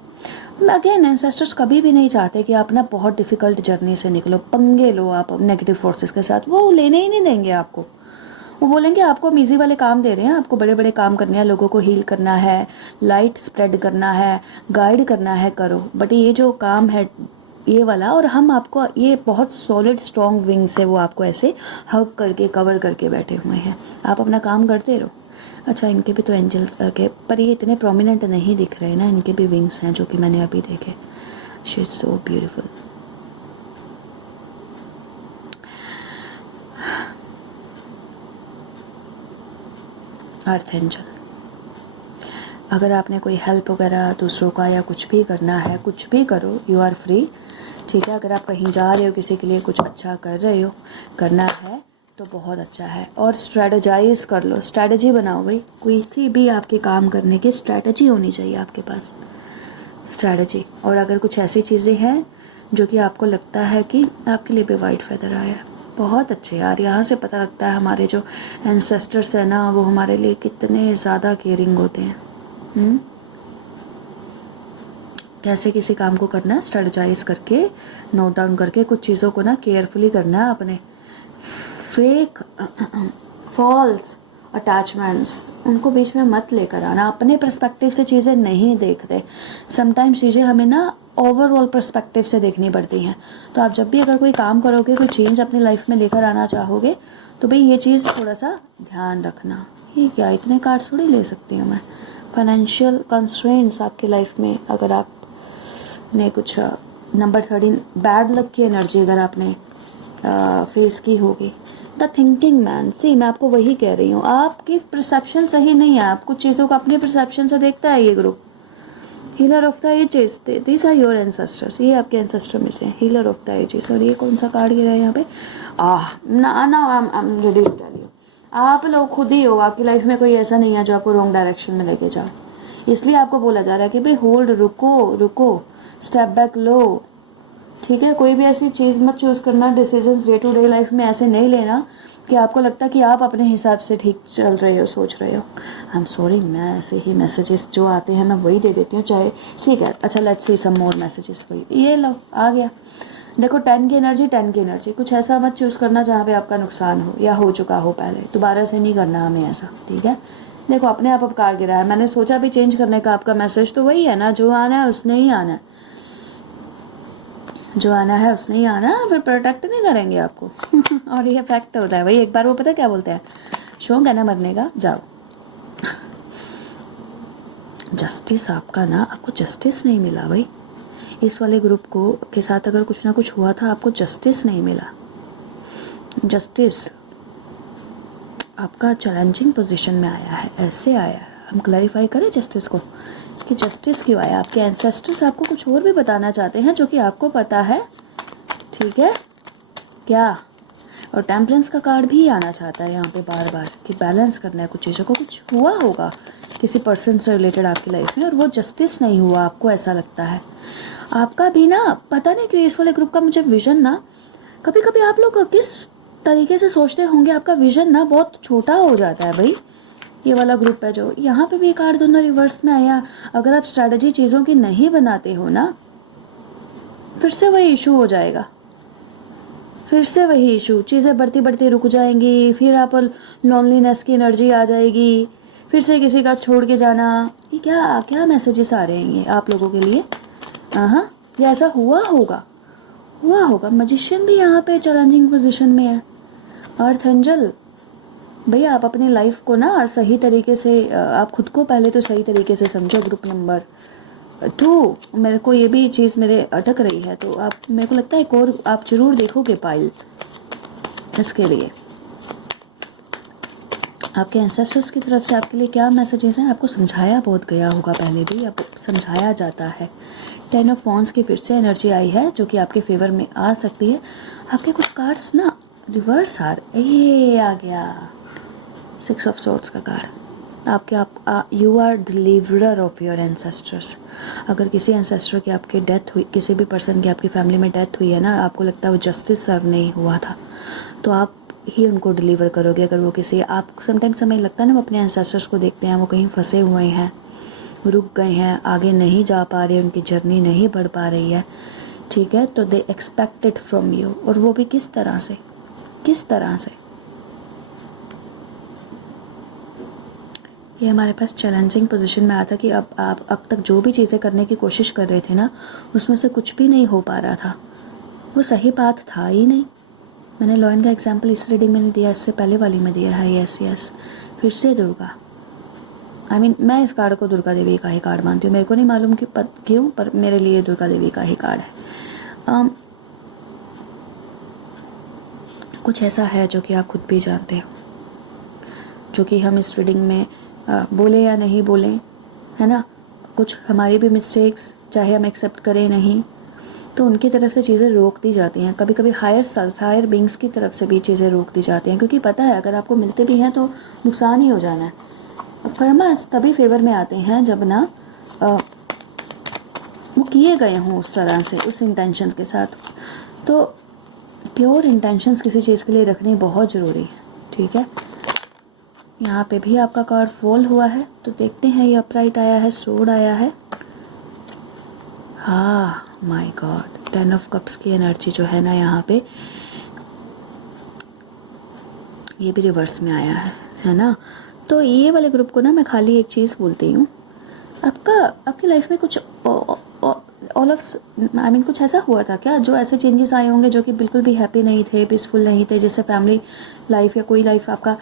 अगेन एंसेस्टर्स कभी भी नहीं चाहते कि आप ना बहुत डिफ़िकल्ट जर्नी से निकलो, पंगे लो आप नेगेटिव फोर्सेस के साथ, वो लेने ही नहीं देंगे आपको। वो बोलेंगे आपको हम ईजी वाले काम दे रहे हैं, आपको बड़े बड़े काम करने हैं, लोगों को हील करना है, लाइट स्प्रेड करना है, गाइड करना है, करो। बट ये जो काम है ये वाला, और हम आपको ये बहुत सॉलिड स्ट्रॉन्ग विंग से वो आपको ऐसे हग करके कवर करके बैठे हुए हैं, आप अपना काम करते रहो। अच्छा इनके भी तो एंजल्स के, पर ये इतने प्रोमिनेंट नहीं दिख रहे ना, इनके भी विंग्स हैं जो कि मैंने अभी देखे। She is so beautiful. Earth angel, अगर आपने कोई हेल्प वगैरह दूसरों का या कुछ भी करना है, कुछ भी करो, यू आर फ्री, ठीक है। अगर आप कहीं जा रहे हो, किसी के लिए कुछ अच्छा कर रहे हो, करना है तो बहुत अच्छा है। और स्ट्रेटजाइज कर लो, स्ट्रेटजी बनाओ भाई, किसी भी आपके काम करने की स्ट्रेटजी होनी चाहिए आपके पास, स्ट्रेटजी। और अगर कुछ ऐसी चीज़ें हैं जो कि आपको लगता है कि आपके लिए भी वाइट फेदर आया है, बहुत अच्छे यार, यहाँ से पता लगता है हमारे जो एंसेस्टर्स हैं ना, वो हमारे लिए कितने ज़्यादा केयरिंग होते हैं। कैसे किसी काम को करना है, स्ट्रेटजाइज करके, नोट डाउन करके, कुछ चीज़ों को ना केयरफुली करना है। अपने फेक फॉल्स अटैचमेंट्स उनको बीच में मत लेकर आना, अपने पर्सपेक्टिव से चीज़ें नहीं देखते। समटाइम्स चीज़ें हमें ना ओवरऑल पर्सपेक्टिव से देखनी पड़ती हैं। तो आप जब भी अगर कोई काम करोगे, कोई चेंज अपनी लाइफ में लेकर आना चाहोगे, तो भाई ये चीज़ थोड़ा सा ध्यान रखना। ये क्या, इतने कार्ड्स थोड़ी ले सकती हूँ मैं। फाइनेंशियल कंस्ट्रेंट्स आपकी लाइफ में, अगर आपने कुछ नंबर 13 बैड लक की एनर्जी अगर आपने फेस की होगी, द थिंकिंग मैन, सी मैं आपको वही कह रही हूँ, आपकी परसेप्शन सही नहीं है, आप कुछ चीज़ों को अपने परसेप्शन से देखता है ये group. Healer of the ages, this are your ancestors, ये आपके एंसेस्टर में से हीलर ऑफ द एजेस। और ये कौन सा कार्ड गिरा है यहाँ पे, I am ready to tell you, आप लोग खुद ही हो, आपकी लाइफ में कोई ऐसा नहीं है जो आपको रॉन्ग डायरेक्शन में लेके जाए। इसलिए आपको बोला जा रहा है कि भाई होल्ड, रुको, स्टेप बैक लो, ठीक है। कोई भी ऐसी चीज़ मत चूज़ करना, decisions day to day life में ऐसे नहीं लेना कि आपको लगता कि आप अपने हिसाब से ठीक चल रहे हो, सोच रहे हो। आई एम सॉरी, मैं ऐसे ही मैसेजेस जो आते हैं मैं वही दे देती हूँ, चाहे ठीक है। अच्छा let's see some more messages, वही ये लो आ गया। देखो 10 की एनर्जी, कुछ ऐसा मत चूज़ करना जहाँ पे आपका नुकसान हो या हो चुका हो पहले, दोबारा से नहीं करना हमें ऐसा, ठीक है। देखो अपने आप कार गिरा है, मैंने सोचा भी चेंज करने का, आपका मैसेज तो वही है ना, जो आना है उसने ही आना है, जो आना है उसने ही आना है, फिर प्रोटेक्ट नहीं करेंगे आपको और ये फैक्ट होता है भाई, एक बार वो पता क्या बोलते हैं, शौक है ना मरने का, जाओ। जस्टिस आपका ना, आपको जस्टिस नहीं मिला भाई, इस वाले ग्रुप को के साथ अगर कुछ ना कुछ हुआ था, आपको जस्टिस नहीं मिला। जस्टिस आपका चैलेंजिंग पोजीशन में आया है, ऐसे आया है। हम क्लैरिफाई करें जस्टिस को कि जस्टिस क्यों आया। आपके एंसेस्टर्स आपको कुछ और भी बताना चाहते हैं जो कि आपको पता है, ठीक है क्या। और टेम्परेंस का कार्ड भी आना चाहता है यहाँ पे बार बार कि बैलेंस करना है कुछ चीज़ों को, कुछ हुआ होगा किसी पर्सन से रिलेटेड आपकी लाइफ में, और वो जस्टिस नहीं हुआ, आपको ऐसा लगता है। आपका भी ना पता नहीं क्यों इस वाले ग्रुप का मुझे विजन ना, कभी कभी आप लोग किस तरीके से सोचते होंगे, आपका विजन ना बहुत छोटा हो जाता है भाई। ये वाला ग्रुप है जो यहाँ पे भी कार्ड दोनों रिवर्स में आया। अगर आप स्ट्रैटेजी चीज़ों की नहीं बनाते हो ना, फिर से वही इशू हो जाएगा, फिर से वही इशू, चीज़ें बढ़ती बढ़ती रुक जाएंगी, फिर आप लोनलीनेस की एनर्जी आ जाएगी, फिर से किसी का छोड़ के जाना। ये क्या क्या मैसेजेस आ रहे हैं ये आप लोगों के लिए? हाँ, ये ऐसा हुआ होगा, हुआ होगा। मजिशियन भी यहाँ पे चैलेंजिंग पोजीशन में है। अर्थ एंजल, भैया आप अपनी लाइफ को ना सही तरीके से, आप खुद को पहले तो सही तरीके से समझो। ग्रुप नंबर 2, मेरे को ये भी चीज़ मेरे अटक रही है, तो आप, मेरे को लगता है एक और आप जरूर देखोगे पाइल। इसके लिए आपके एंसेस्टर्स की तरफ से आपके लिए क्या मैसेजेस हैं? आपको समझाया बहुत गया होगा पहले भी, आपको समझाया जाता है। 10 ऑफ वॉन्ड्स की फिर से एनर्जी आई है जो कि आपके फेवर में आ सकती है। आपके कुछ कार्ड्स ना रिवर्स आ गया 6 ऑफ सोर्ड्स का कार्ड। आप you are deliverer of your ancestors. अगर किसी एंसेस्टर की आपकी डेथ हुई, किसी भी पर्सन की आपकी फैमिली में डेथ हुई है ना, आपको लगता है वो जस्टिस सर्व नहीं हुआ था, तो आप ही उनको डिलीवर करोगे। अगर वो किसी, आप समटाइम्स हमें लगता है ना, वो अपने एंसेस्टर्स को देखते हैं, वो कहीं फंसे हुए हैं, रुक गए हैं, आगे नहीं जा पा रहे, उनकी जर्नी नहीं बढ़ पा रही है, ठीक है, तो they expect it from you. और वो भी किस तरह से, किस तरह से? ये हमारे पास चैलेंजिंग पोजीशन में आता कि आप अब तक जो भी चीज़ें करने की कोशिश कर रहे थे ना, उसमें से कुछ भी नहीं हो पा रहा था, वो सही पाथ था ही नहीं। मैंने लॉयन का एग्जाम्पल इस रीडिंग में नहीं दिया, इससे पहले वाली में दिया है। यस यस, फिर से दुर्गा। मैं इस कार्ड को दुर्गा देवी का ही कार्ड मानती हूँ। मेरे को नहीं मालूम कि क्यों, पर मेरे लिए दुर्गा देवी का ही कार्ड है। कुछ ऐसा है जो कि आप खुद भी जानते हो, जो कि हम इस रीडिंग में बोले या नहीं बोले, है ना, कुछ हमारी भी मिस्टेक्स, चाहे हम एक्सेप्ट करें नहीं, तो उनकी तरफ से चीज़ें रोक दी जाती हैं। कभी कभी हायर सेल्फ, हायर बींग्स की तरफ से भी चीज़ें रोक दी जाती हैं, क्योंकि पता है अगर आपको मिलते भी हैं तो नुकसान ही हो जाना है। कर्मास तभी फेवर में आते हैं जब ना वो किए गए हों उस तरह से, उस इंटेंशन के साथ। तो प्योर इंटेंशंस किसी चीज़ के लिए रखनी बहुत ज़रूरी है, ठीक है। यहाँ पे भी आपका कार्ड फॉल हुआ है, तो देखते हैं ये अपराइट आया है, सोड आया है। हाँ, माय गॉड, 10 ऑफ कप्स की एनर्जी जो है ना यहाँ पे, ये भी रिवर्स में आया है ना। तो ये वाले ग्रुप को ना मैं खाली एक चीज़ बोलती हूँ, आपकी लाइफ में कुछ कुछ ऐसा हुआ था क्या, जो ऐसे चेंजेस आए होंगे जो कि बिल्कुल भी हैप्पी नहीं थे, पीसफुल नहीं थे, जिससे फैमिली लाइफ या कोई लाइफ, आपका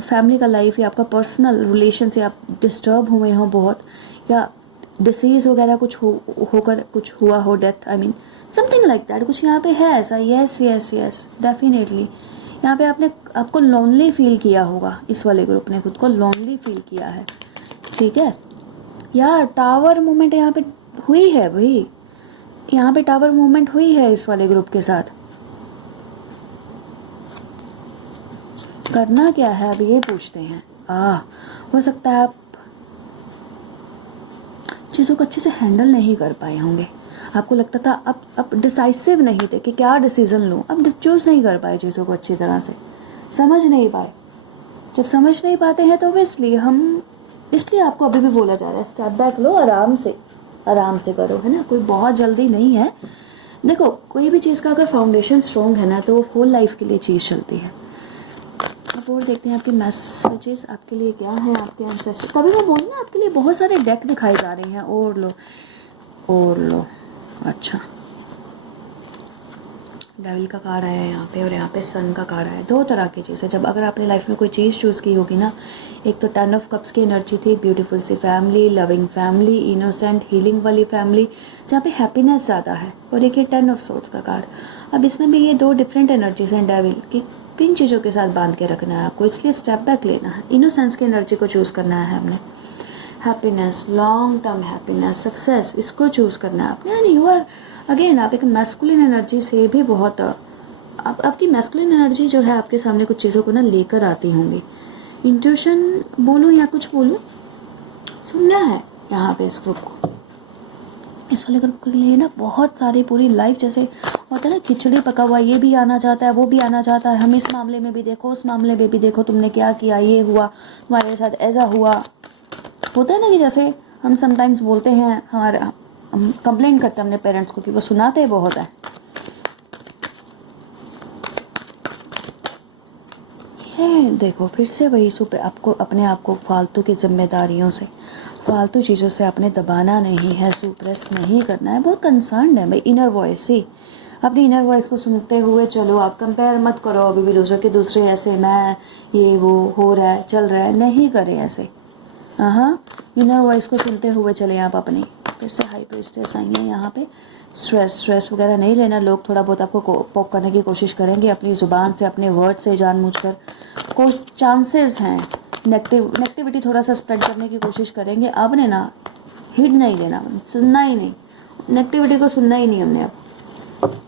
फैमिली का लाइफ या आपका पर्सनल रिलेशन से आप डिस्टर्ब हुए हो बहुत, या डिसीज़ वगैरह कुछ होकर कुछ हुआ हो, डेथ, समथिंग लाइक दैट, कुछ यहाँ पे है ऐसा। यस यस यस, डेफिनेटली यहाँ पे आपको लोनली फील किया होगा, इस वाले ग्रुप ने खुद को लोनली फील किया है, ठीक है यार। टावर मूवमेंट यहाँ पे हुई है भाई, यहाँ पे टावर मूवमेंट हुई है इस वाले ग्रुप के साथ। करना क्या है अब ये पूछते हैं। हो सकता है आप चीज़ों को अच्छे से हैंडल नहीं कर पाए होंगे, आपको लगता था अब डिसाइसिव नहीं थे कि क्या डिसीजन लूँ, अब चूज नहीं कर पाए चीज़ों को अच्छी तरह से, समझ नहीं पाए। जब समझ नहीं पाते हैं तो इसलिए आपको अभी भी बोला जा रहा है स्टेप बैक लो, आराम से करो, है ना, कोई बहुत जल्दी नहीं है। देखो कोई भी चीज़ का अगर फाउंडेशन स्ट्रॉन्ग है ना, तो वो होल लाइफ के लिए चीज़ चलती है। अब और देखते हैं आपके मैसेजेस आपके लिए क्या है, आपके एंसेस्टर्स। कभी मैं बोलूँ ना, आपके लिए बहुत सारे डेक दिखाई जा रहे हैं। और लो, अच्छा, डेविल का कार्ड आया है यहाँ पे, और यहाँ पे सन का कार्ड आया है। दो तरह की चीज़ है, जब अगर आपने लाइफ में कोई चीज़ चूज़ की होगी ना, एक तो 10 ऑफ कप्स की एनर्जी थी, ब्यूटीफुल सी family, loving family, innocent healing वाली फैमिली, जहाँ पे हैप्पीनेस ज़्यादा है, और एक ये 10 ऑफ सोर्ड्स का कार्ड। अब इसमें भी ये दो डिफरेंट एनर्जीज हैं डेविल की, किन चीज़ों के साथ बांध के रखना है आपको, इसलिए स्टेप बैक लेना है, इनोसेंस की एनर्जी को चूज़ करना है हमने, happiness, long term happiness, success, इसको चूज़ करना है आपने। एंड यू आर अगेन, आप एक मैस्कुलिन एनर्जी से भी बहुत, आपकी मैस्कुलिन एनर्जी जो है आपके सामने कुछ चीज़ों को ना लेकर आती होंगी। इंट्यूशन बोलूँ या कुछ बोलूँ, सुनना है यहाँ पे इस ग्रुप को। इस वाले ग्रुप के लिए ना बहुत सारी पूरी लाइफ जैसे होता है ना खिचड़ी पका हुआ, ये भी आना चाहता है वो भी आना चाहता है, हम इस मामले में भी देखो उस मामले में भी देखो, तुमने क्या किया, ये हुआ तुम्हारे साथ, ऐसा हुआ। होता है ना कि जैसे हम समटाइम्स बोलते हैं, हमारा हम कंप्लेन करते हैं अपने पेरेंट्स को कि वो सुनाते बहुत है। ये देखो फिर से वही सुपर, आपको अपने आप को फालतू की जिम्मेदारियों से, फालतू चीज़ों से आपने दबाना नहीं है, सुप्रेस नहीं करना है। बहुत कंसर्न है भाई इनर वॉइस ही, अपनी इनर वॉइस को सुनते हुए चलो। आप कंपेयर मत करो अभी भी दूसरे के, दूसरे ऐसे, मैं ये वो हो रहा है चल रहा है, नहीं करें ऐसे। हाँ, इनर वॉइस को सुनते हुए चले आप अपनी। फिर से हाई प्रीस्टेस आई है यहाँ पे। स्ट्रेस वगैरह नहीं लेना। लोग थोड़ा बहुत आपको पोक करने की कोशिश करेंगे अपनी ज़ुबान से, अपने वर्ड से, जानबूझकर कुछ चांसेस हैं। नेगेटिविटी थोड़ा सा स्प्रेड करने की कोशिश करेंगे। आपने ना हिट नहीं देना, सुनना ही नहीं, नेगेटिविटी को सुनना ही नहीं हमने। अब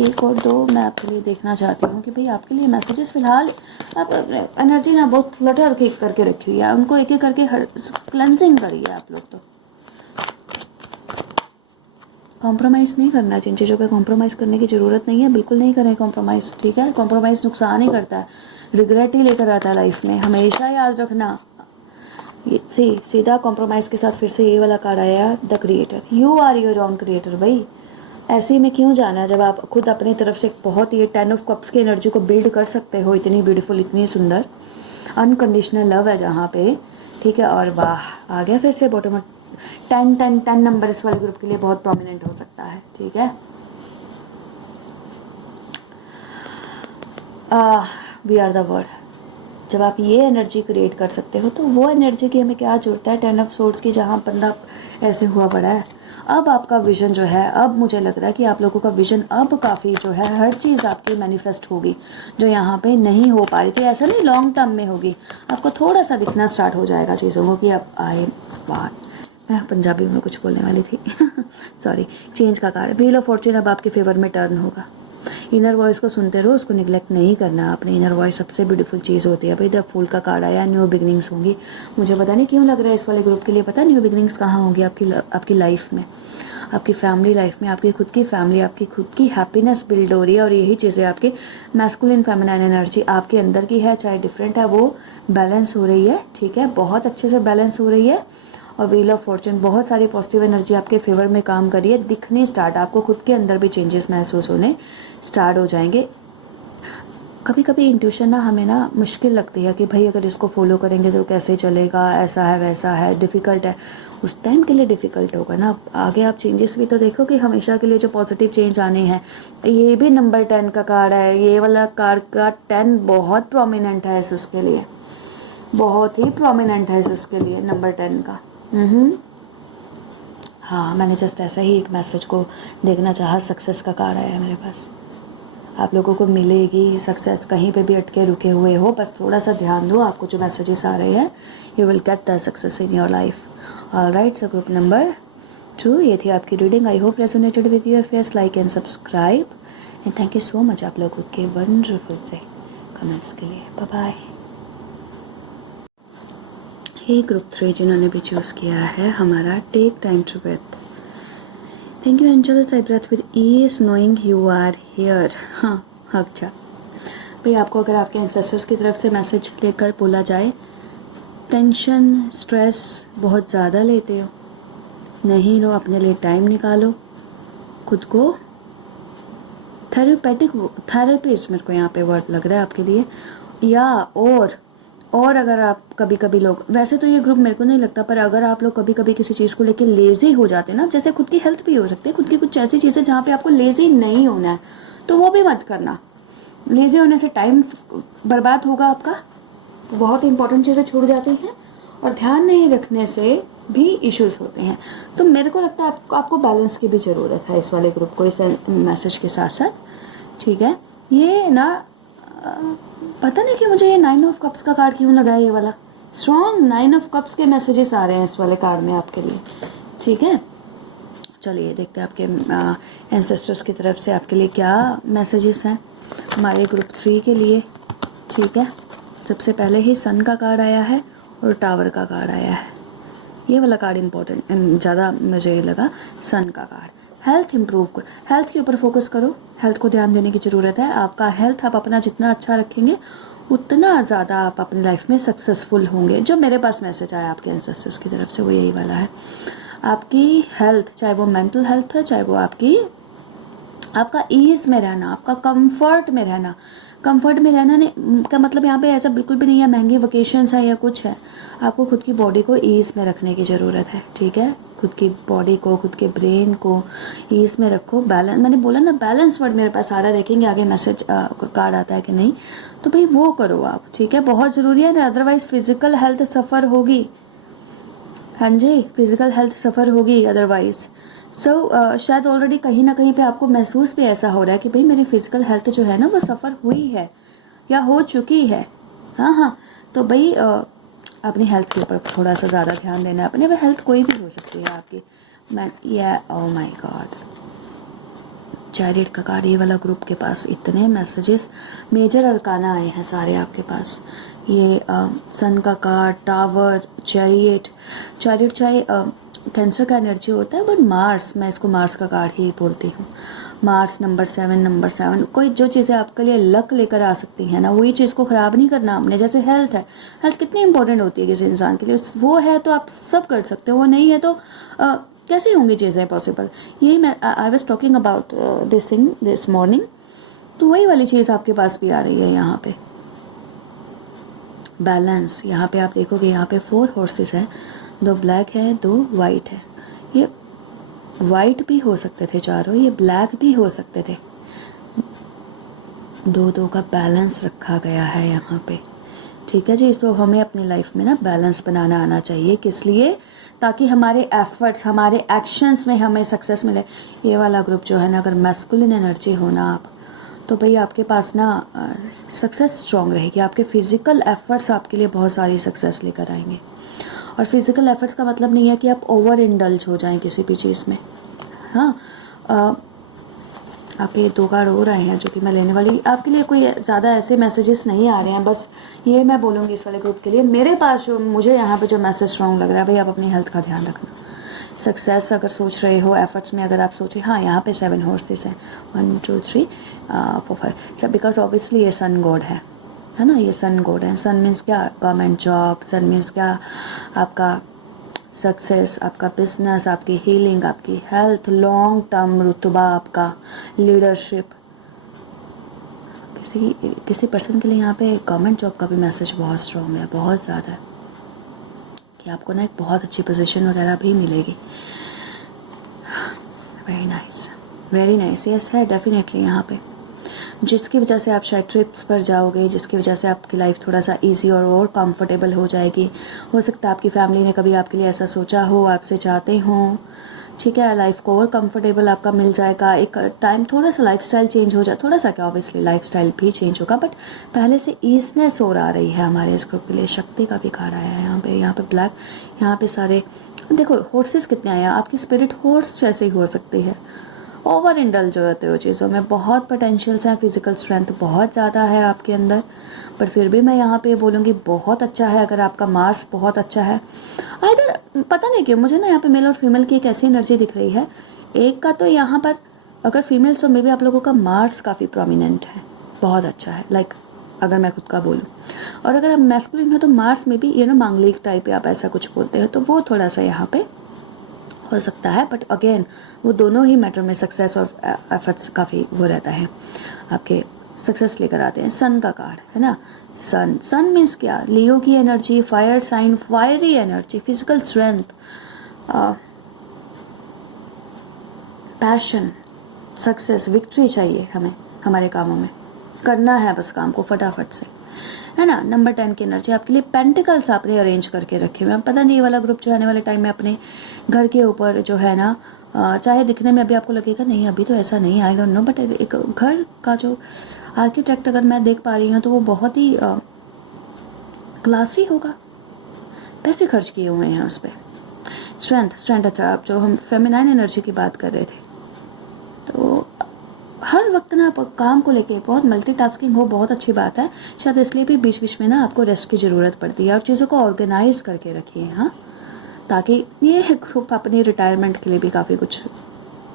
एक और दो मैं आपके लिए देखना चाहती हूँ कि भाई आपके लिए मैसेजेस फिलहाल, आप एनर्जी ना बहुत फ्लटर करके रखी हुई है, उनको एक एक करके क्लेंजिंग करिए आप लोग। तो कॉम्प्रोमाइज़ नहीं करना, जिन चीज़ों पे कॉम्प्रोमाइज़ करने की ज़रूरत नहीं है बिल्कुल नहीं करें कॉम्प्रोमाइज़, ठीक है। कॉम्प्रोमाइज़ नुकसान ही करता है, रिग्रेट ही लेकर आता है लाइफ में, हमेशा याद रखना। ये सीधा कॉम्प्रोमाइज़ के साथ फिर से ये वाला कार्ड आया, the creator. You are your own creator भाई। ऐसे में क्यों जाना है जब आप खुद अपनी तरफ से बहुत ये 10 ऑफ कप्स की एनर्जी को बिल्ड कर सकते हो। इतनी ब्यूटीफुल, इतनी सुंदर अनकंडीशनल लव है जहाँ पे, ठीक है। और वाह, आ गया फिर से बॉटम 10 नंबर इस वाले ग्रुप के लिए बहुत प्रोमिनेंट हो सकता है, ठीक है। We are the word. जब आप ये एनर्जी क्रिएट कर सकते हो तो वो एनर्जी की हमें क्या जरूरत है 10 ऑफ सोर्ड्स की, जहाँ बंदा ऐसे हुआ पड़ा है। अब आपका विजन जो है, अब मुझे लग रहा है कि आप लोगों का विजन अब काफ़ी जो है, हर चीज़ आपकी मैनिफेस्ट होगी जो यहाँ पे नहीं हो पा रही थी। ऐसा नहीं लॉन्ग टर्म में होगी, आपको थोड़ा सा दिखना स्टार्ट हो जाएगा चीज़ों को कि अब आए बात। मैं पंजाबी में कुछ बोलने वाली थी सॉरी। चेंज का कार्ड, व्हील ऑफ फॉर्चून अब आपके फेवर में टर्न होगा। इनर वॉइस को सुनते रहो, उसको निगलेक्ट नहीं करना। अपनी इनर वॉइस सबसे ब्यूटीफुल चीज़ होती है भाई। द फूल का कार्ड आया, न्यू बिगनिंग्स होंगी। मुझे पता नहीं क्यों लग रहा है इस वाले ग्रुप के लिए, पता न्यू बिगनिंग्स कहाँ होंगी आपकी लाइफ में, आपकी फैमिली लाइफ में, आपकी खुद की फैमिली, आपकी खुद की हैप्पीनेस बिल्ड हो रही है। और यही चीज़ें आपके मैस्कुलिन फेमिनाइन एनर्जी आपके अंदर की है, चाहे डिफरेंट है, वो बैलेंस हो रही है, ठीक है, बहुत अच्छे से बैलेंस हो रही है। और व्हील ऑफ फॉर्चून, बहुत सारी पॉजिटिव एनर्जी आपके फेवर में काम करी है, दिखने स्टार्ट, आपको खुद के अंदर भी चेंजेस महसूस होने स्टार्ट हो जाएंगे। कभी कभी इंट्यूशन ना हमें ना मुश्किल लगती है कि भाई अगर इसको फॉलो करेंगे तो कैसे चलेगा, ऐसा है वैसा है, डिफ़िकल्ट है। उस टाइम के लिए डिफ़िकल्ट होगा ना, आगे आप चेंजेस भी तो देखो कि हमेशा के लिए जो पॉजिटिव चेंज आने हैं। ये भी नंबर 10 का कार्ड है, ये वाला कार्ड का 10 बहुत प्रोमिनेंट है इस उसके लिए, बहुत ही प्रोमिनेंट है इस उसके लिए नंबर 10 का। हाँ, मैंने जस्ट ऐसा ही एक मैसेज को देखना चाहा। सक्सेस का कार्ड आया है मेरे पास। आप लोगों को मिलेगी सक्सेस, कहीं पे भी अटके रुके हुए हो, बस थोड़ा सा ध्यान दो, आपको जो मैसेजेस आ रहे हैं, you will get the success in your life. Alright, so group number 2, ये थी आपकी reading. I hope resonated with you. If yes, like and subscribe and thank you so much आप लोगों के वंडरफुल से कमेंट्स के लिए। Bye bye. हे ग्रुप 3 जिन्होंने भी चूज़ किया है हमारा take time to breathe. Thank you angels, I breathe with ease knowing you are here. हाँ, अच्छा भाई, आपको अगर आपके एंसेस्टर्स की तरफ से मैसेज लेकर बोला जाए, टेंशन स्ट्रेस बहुत ज़्यादा लेते हो, नहीं लो, अपने लिए टाइम निकालो, खुद को थेरेपिस्ट मेरे को यहाँ पे वर्ड लग रहा है आपके लिए। या और अगर आप कभी कभी लोग, वैसे तो ये ग्रुप मेरे को नहीं लगता, पर अगर आप लोग कभी कभी किसी चीज़ को लेके लेज़ी हो जाते हैं ना, जैसे खुद की हेल्थ भी हो सकती है, खुद की कुछ ऐसी चीज़ें जहाँ पे आपको लेज़ी नहीं होना है, तो वो भी मत करना। लेज़ी होने से टाइम बर्बाद होगा आपका, बहुत इंपॉर्टेंट चीज़ें छूट जाती हैं, और ध्यान नहीं रखने से भी इश्यूज होते हैं। तो मेरे को लगता है आपको बैलेंस की भी ज़रूरत है इस वाले ग्रुप को, इस मैसेज के साथ साथ, ठीक है। ये ना पता नहीं कि मुझे ये 9 ऑफ कप्स का कार्ड क्यों लगा है, ये वाला स्ट्रॉन्ग 9 ऑफ कप्स के मैसेजेस आ रहे हैं इस वाले कार्ड में आपके लिए, ठीक है। चलिए देखते हैं आपके एंसेस्टर्स की तरफ से आपके लिए क्या मैसेजेस हैं हमारे ग्रुप 3 के लिए, ठीक है। सबसे पहले ही सन का कार्ड आया है और टावर का कार्ड आया है। ये वाला कार्ड इंपॉर्टेंट ज़्यादा मुझे लगा, सन का कार्ड। हेल्थ इंप्रूव, हेल्थ के ऊपर फोकस करो, हेल्थ को ध्यान देने की ज़रूरत है। आपका हेल्थ आप अपना जितना अच्छा रखेंगे उतना ज़्यादा आप अपनी लाइफ में सक्सेसफुल होंगे। जो मेरे पास मैसेज आया आपके एंसेस्टर्स की तरफ से वो यही वाला है। आपकी हेल्थ, चाहे वो मेंटल हेल्थ है, चाहे वो आपका ईज में रहना, आपका कंफर्ट में रहना। कंफर्ट में रहना ने का मतलब यहाँ पे ऐसा बिल्कुल भी नहीं है महंगी वेकेशंस है या कुछ है। आपको खुद की बॉडी को ईज में रखने की ज़रूरत है, ठीक है। खुद की बॉडी को, खुद के ब्रेन को ईज में रखो। बैलेंस, मैंने बोला ना बैलेंस वर्ड मेरे पास आ रहा है, देखेंगे आगे मैसेज कार्ड आता है कि नहीं। तो भाई वो करो आप, ठीक है, बहुत ज़रूरी है ना, अदरवाइज फिजिकल हेल्थ सफ़र होगी। हाँ जी, फिजिकल हेल्थ सफ़र होगी अदरवाइज। शायद ऑलरेडी कहीं ना कहीं पे आपको महसूस भी ऐसा हो रहा है कि भाई मेरी फिजिकल हेल्थ जो है ना वो सफ़र हुई है या हो चुकी है। हाँ हाँ, तो भाई अपनी हेल्थ के ऊपर थोड़ा सा ज़्यादा ध्यान देना है। अपने वह हेल्थ कोई भी हो सकती है आपकी। मैं ओह माय गॉड, चैरिट का कार्ड, ये वाला ग्रुप के पास इतने मैसेजेस, मेजर अरकाना आए हैं सारे आपके पास। ये सन का कार्ड, टावर, चैरिट। चैरिट चाहे कैंसर का एनर्जी होता है, बट मार्स, मैं इसको मार्स का कार्ड ही बोलती हूँ। मार्स नंबर 7, कोई जो चीज़ें आपके लिए लक लेकर आ सकती हैं ना, वही चीज़ को ख़राब नहीं करना आपने। जैसे हेल्थ है, हेल्थ कितनी इंपॉर्टेंट होती है किसी इंसान के लिए। वो है तो आप सब कर सकते हो, वो नहीं है तो कैसे होंगी चीज़ें पॉसिबल। यही मैं I was talking about this thing this morning. तो वही वाली चीज़ आपके पास भी आ रही है यहाँ पे। बैलेंस, यहाँ पे आप देखोगे यहाँ पे 4 हॉर्सेस हैं, 2 ब्लैक है, 2 वाइट है। ये वाइट भी हो सकते थे चारों, ये ब्लैक भी हो सकते थे। 2-2 का बैलेंस रखा गया है यहाँ पे, ठीक है जी। तो हमें अपनी लाइफ में ना बैलेंस बनाना आना चाहिए। किस लिए? ताकि हमारे एफर्ट्स, हमारे एक्शंस में हमें सक्सेस मिले। ये वाला ग्रुप जो है ना, अगर मैस्कुलिन एनर्जी हो ना आप, तो भाई आपके पास ना सक्सेस स्ट्रॉन्ग रहेगी। आपके फिजिकल एफर्ट्स आपके लिए बहुत सारी सक्सेस लेकर आएंगे। और फिजिकल एफर्ट्स का मतलब नहीं है कि आप ओवर इंडल्ज हो जाएं किसी भी चीज़ में। हाँ, आपके 2 कार्ड हो रहे हैं जो कि मैं लेने वाली। आपके लिए कोई ज़्यादा ऐसे मैसेजेस नहीं आ रहे हैं, बस ये मैं बोलूँगी इस वाले ग्रुप के लिए। मेरे पास जो मुझे यहाँ पे जो मैसेज स्ट्रॉन्ग लग रहा है, भाई आप अपनी हेल्थ का ध्यान रखना। सक्सेस अगर सोच रहे हो, एफर्ट्स में अगर आप सोचे, हाँ यहाँ पे 7 हॉर्सेस हैं, 1 2 3 4 5 सब, बिकॉज ऑब्वियसली ये सन गॉड है ना, ये सन गॉड है। सन मीन्स क्या? Government job. सन मीन्स क्या? आपका सक्सेस, आपका बिजनेस, आपकी हीलिंग, आपकी हेल्थ, लॉन्ग टर्म रुतबा, आपका लीडरशिप। किसी पर्सन के लिए यहाँ पे गवर्नमेंट जॉब का भी मैसेज बहुत स्ट्रॉन्ग है, बहुत ज़्यादा, कि आपको ना एक बहुत अच्छी पोजीशन वगैरह भी मिलेगी। वेरी नाइस, यस है डेफिनेटली यहाँ पे, जिसकी वजह से आप शायद ट्रिप्स पर जाओगे, जिसकी वजह से आपकी लाइफ थोड़ा सा इजी और कंफर्टेबल हो जाएगी। हो सकता है आपकी फैमिली ने कभी आपके लिए ऐसा सोचा हो, आपसे चाहते हों, ठीक है। लाइफ को और कंफर्टेबल आपका मिल जाएगा। एक टाइम थोड़ा सा लाइफस्टाइल चेंज हो जाए, थोड़ा सा क्या, ऑब्वियसली लाइफस्टाइल भी चेंज होगा, बट पहले से ईजनेस और आ रही है हमारे इस ग्रुप के लिए। शक्ति का भी कार्ड आया है यहाँ पे ब्लैक, यहाँ पे सारे देखो हॉर्सेस कितने आए हैं। आपकी स्पिरिट हॉर्स जैसे ही हो सकती है। ओवर इंडल्ज होते हो चीज़ों में, बहुत पोटेंशियल्स हैं, फिजिकल स्ट्रेंथ बहुत ज़्यादा है आपके अंदर, पर फिर भी मैं यहाँ पे बोलूँगी बहुत अच्छा है अगर आपका मार्स बहुत अच्छा है। इधर पता नहीं क्यों मुझे ना यहाँ पे मेल और फीमेल की एक ऐसी एनर्जी दिख रही है। एक का तो यहाँ पर अगर फीमेल्स हो, मे बी आप लोगों का मार्स काफ़ी प्रोमिनेंट है, बहुत अच्छा है, लाइक अगर मैं खुद का बोलूँ। और अगर आप मैस्कुलिन हो तो मार्स में भी मांगलिक टाइप या आप ऐसा कुछ बोलते हो, तो वो थोड़ा सा यहाँ पे हो सकता है। बट अगेन वो दोनों ही मैटर में सक्सेस और एफर्ट्स काफ़ी वो रहता है, आपके सक्सेस लेकर आते हैं। सन का कार्ड है ना, सन मीन्स क्या? लियो की energy, fire sign, fiery energy, physical strength, passion, success, victory चाहिए हमें हमारे कामों में, करना है बस काम को फटाफट से, है ना। नंबर 10 की एनर्जी आपके लिए पेंटिकल्स आपने अरेंज करके रखे हुए हैं। पता नहीं ये वाला ग्रुप जो आने वाले टाइम में अपने घर के ऊपर जो है ना, चाहे दिखने में अभी आपको लगेगा नहीं अभी तो ऐसा नहीं, आई डोंट नो, बट एक घर का जो आर्किटेक्ट अगर मैं देख पा रही हूँ तो वो बहुत ही क्लासी होगा, पैसे खर्च किए हुए हैं उस पर। स्ट्रेंथ अच्छा, जो हम फेमिनाइन एनर्जी की बात कर रहे थे, तो हर वक्त ना आप काम को लेके बहुत मल्टीटास्किंग हो, बहुत अच्छी बात है। शायद इसलिए भी बीच बीच में ना आपको रेस्ट की ज़रूरत पड़ती है और चीज़ों को ऑर्गेनाइज करके रखिए। हाँ, ताकि ये ग्रुप अपनी रिटायरमेंट के लिए भी काफ़ी कुछ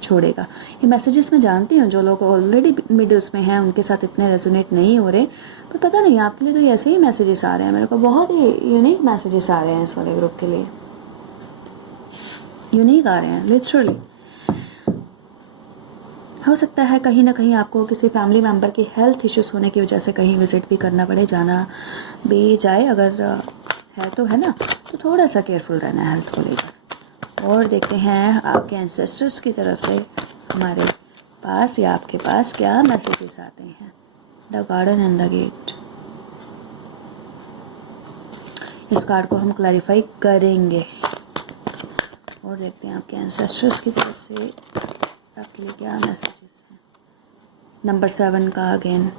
छोड़ेगा। ये मैसेजेस मैं जानती हूँ, जो लोग ऑलरेडी मिडल्स में हैं उनके साथ इतने रेजोनेट नहीं हो रहे, पर पता नहीं आपके लिए तो ऐसे ही मैसेजेस आ रहे हैं। मेरे को बहुत ही यूनिक मैसेजेस आ रहे हैं इस वाले ग्रुप के लिए, यूनिक आ रहे हैं लिटरली। हो सकता है कहीं ना कहीं आपको किसी फैमिली मेम्बर की हेल्थ इश्यूज होने की वजह से कहीं विजिट भी करना पड़े, जाना भी जाए अगर है तो, है ना, तो थोड़ा सा केयरफुल रहना है हेल्थ को लेकर। और देखते हैं आपके एंसेस्टर्स की तरफ से हमारे पास या आपके पास क्या मैसेजेस आते हैं। The garden and the gate, इस कार्ड को हम क्लैरिफाई करेंगे और देखते हैं आपके एंसेस्टर्स की तरफ से आपके लिए क्या मैसेजेस हैं। नंबर 7 का अगेन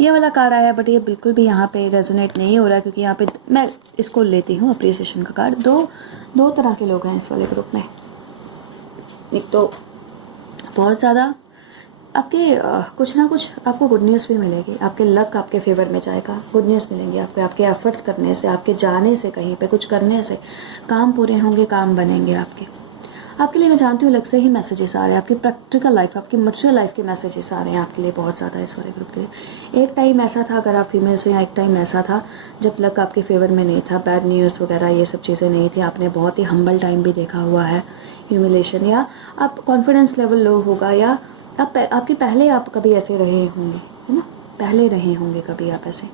ये वाला कार्ड आया, बट ये बिल्कुल भी यहाँ पे रेजोनेट नहीं हो रहा, क्योंकि यहाँ पे मैं इसको लेती हूँ अप्रिसिएशन का कार्ड। दो तरह के लोग हैं इस वाले ग्रुप में। एक तो बहुत ज़्यादा आपके कुछ ना कुछ आपको गुड न्यूज़ भी मिलेगी, आपके लक आपके फेवर में जाएगा, गुड न्यूज़ मिलेंगे आपके, आपके एफर्ट्स करने से, आपके जाने से, कहीं पे कुछ करने से काम पूरे होंगे, काम बनेंगे आपके लिए। मैं जानती हूँ अलग से ही मैसेजेस आ रहे हैं, आपकी प्रैक्टिकल लाइफ, आपकी मटेरियल लाइफ के मैसेजेस आ रहे हैं आपके लिए बहुत ज़्यादा इस वाले ग्रुप के लिए। एक टाइम ऐसा था, अगर आप फीमेल्स हो, या एक टाइम ऐसा था जब लक आपके फेवर में नहीं था, बैड न्यूज़ वगैरह ये सब चीज़ें नहीं थी, आपने बहुत ही हम्बल टाइम भी देखा हुआ है, ह्यूमिलेशन, या आप कॉन्फिडेंस लेवल लो होगा, या आपके पहले आप कभी ऐसे रहे होंगे, है ना, पहले रहे होंगे कभी आप ऐसे।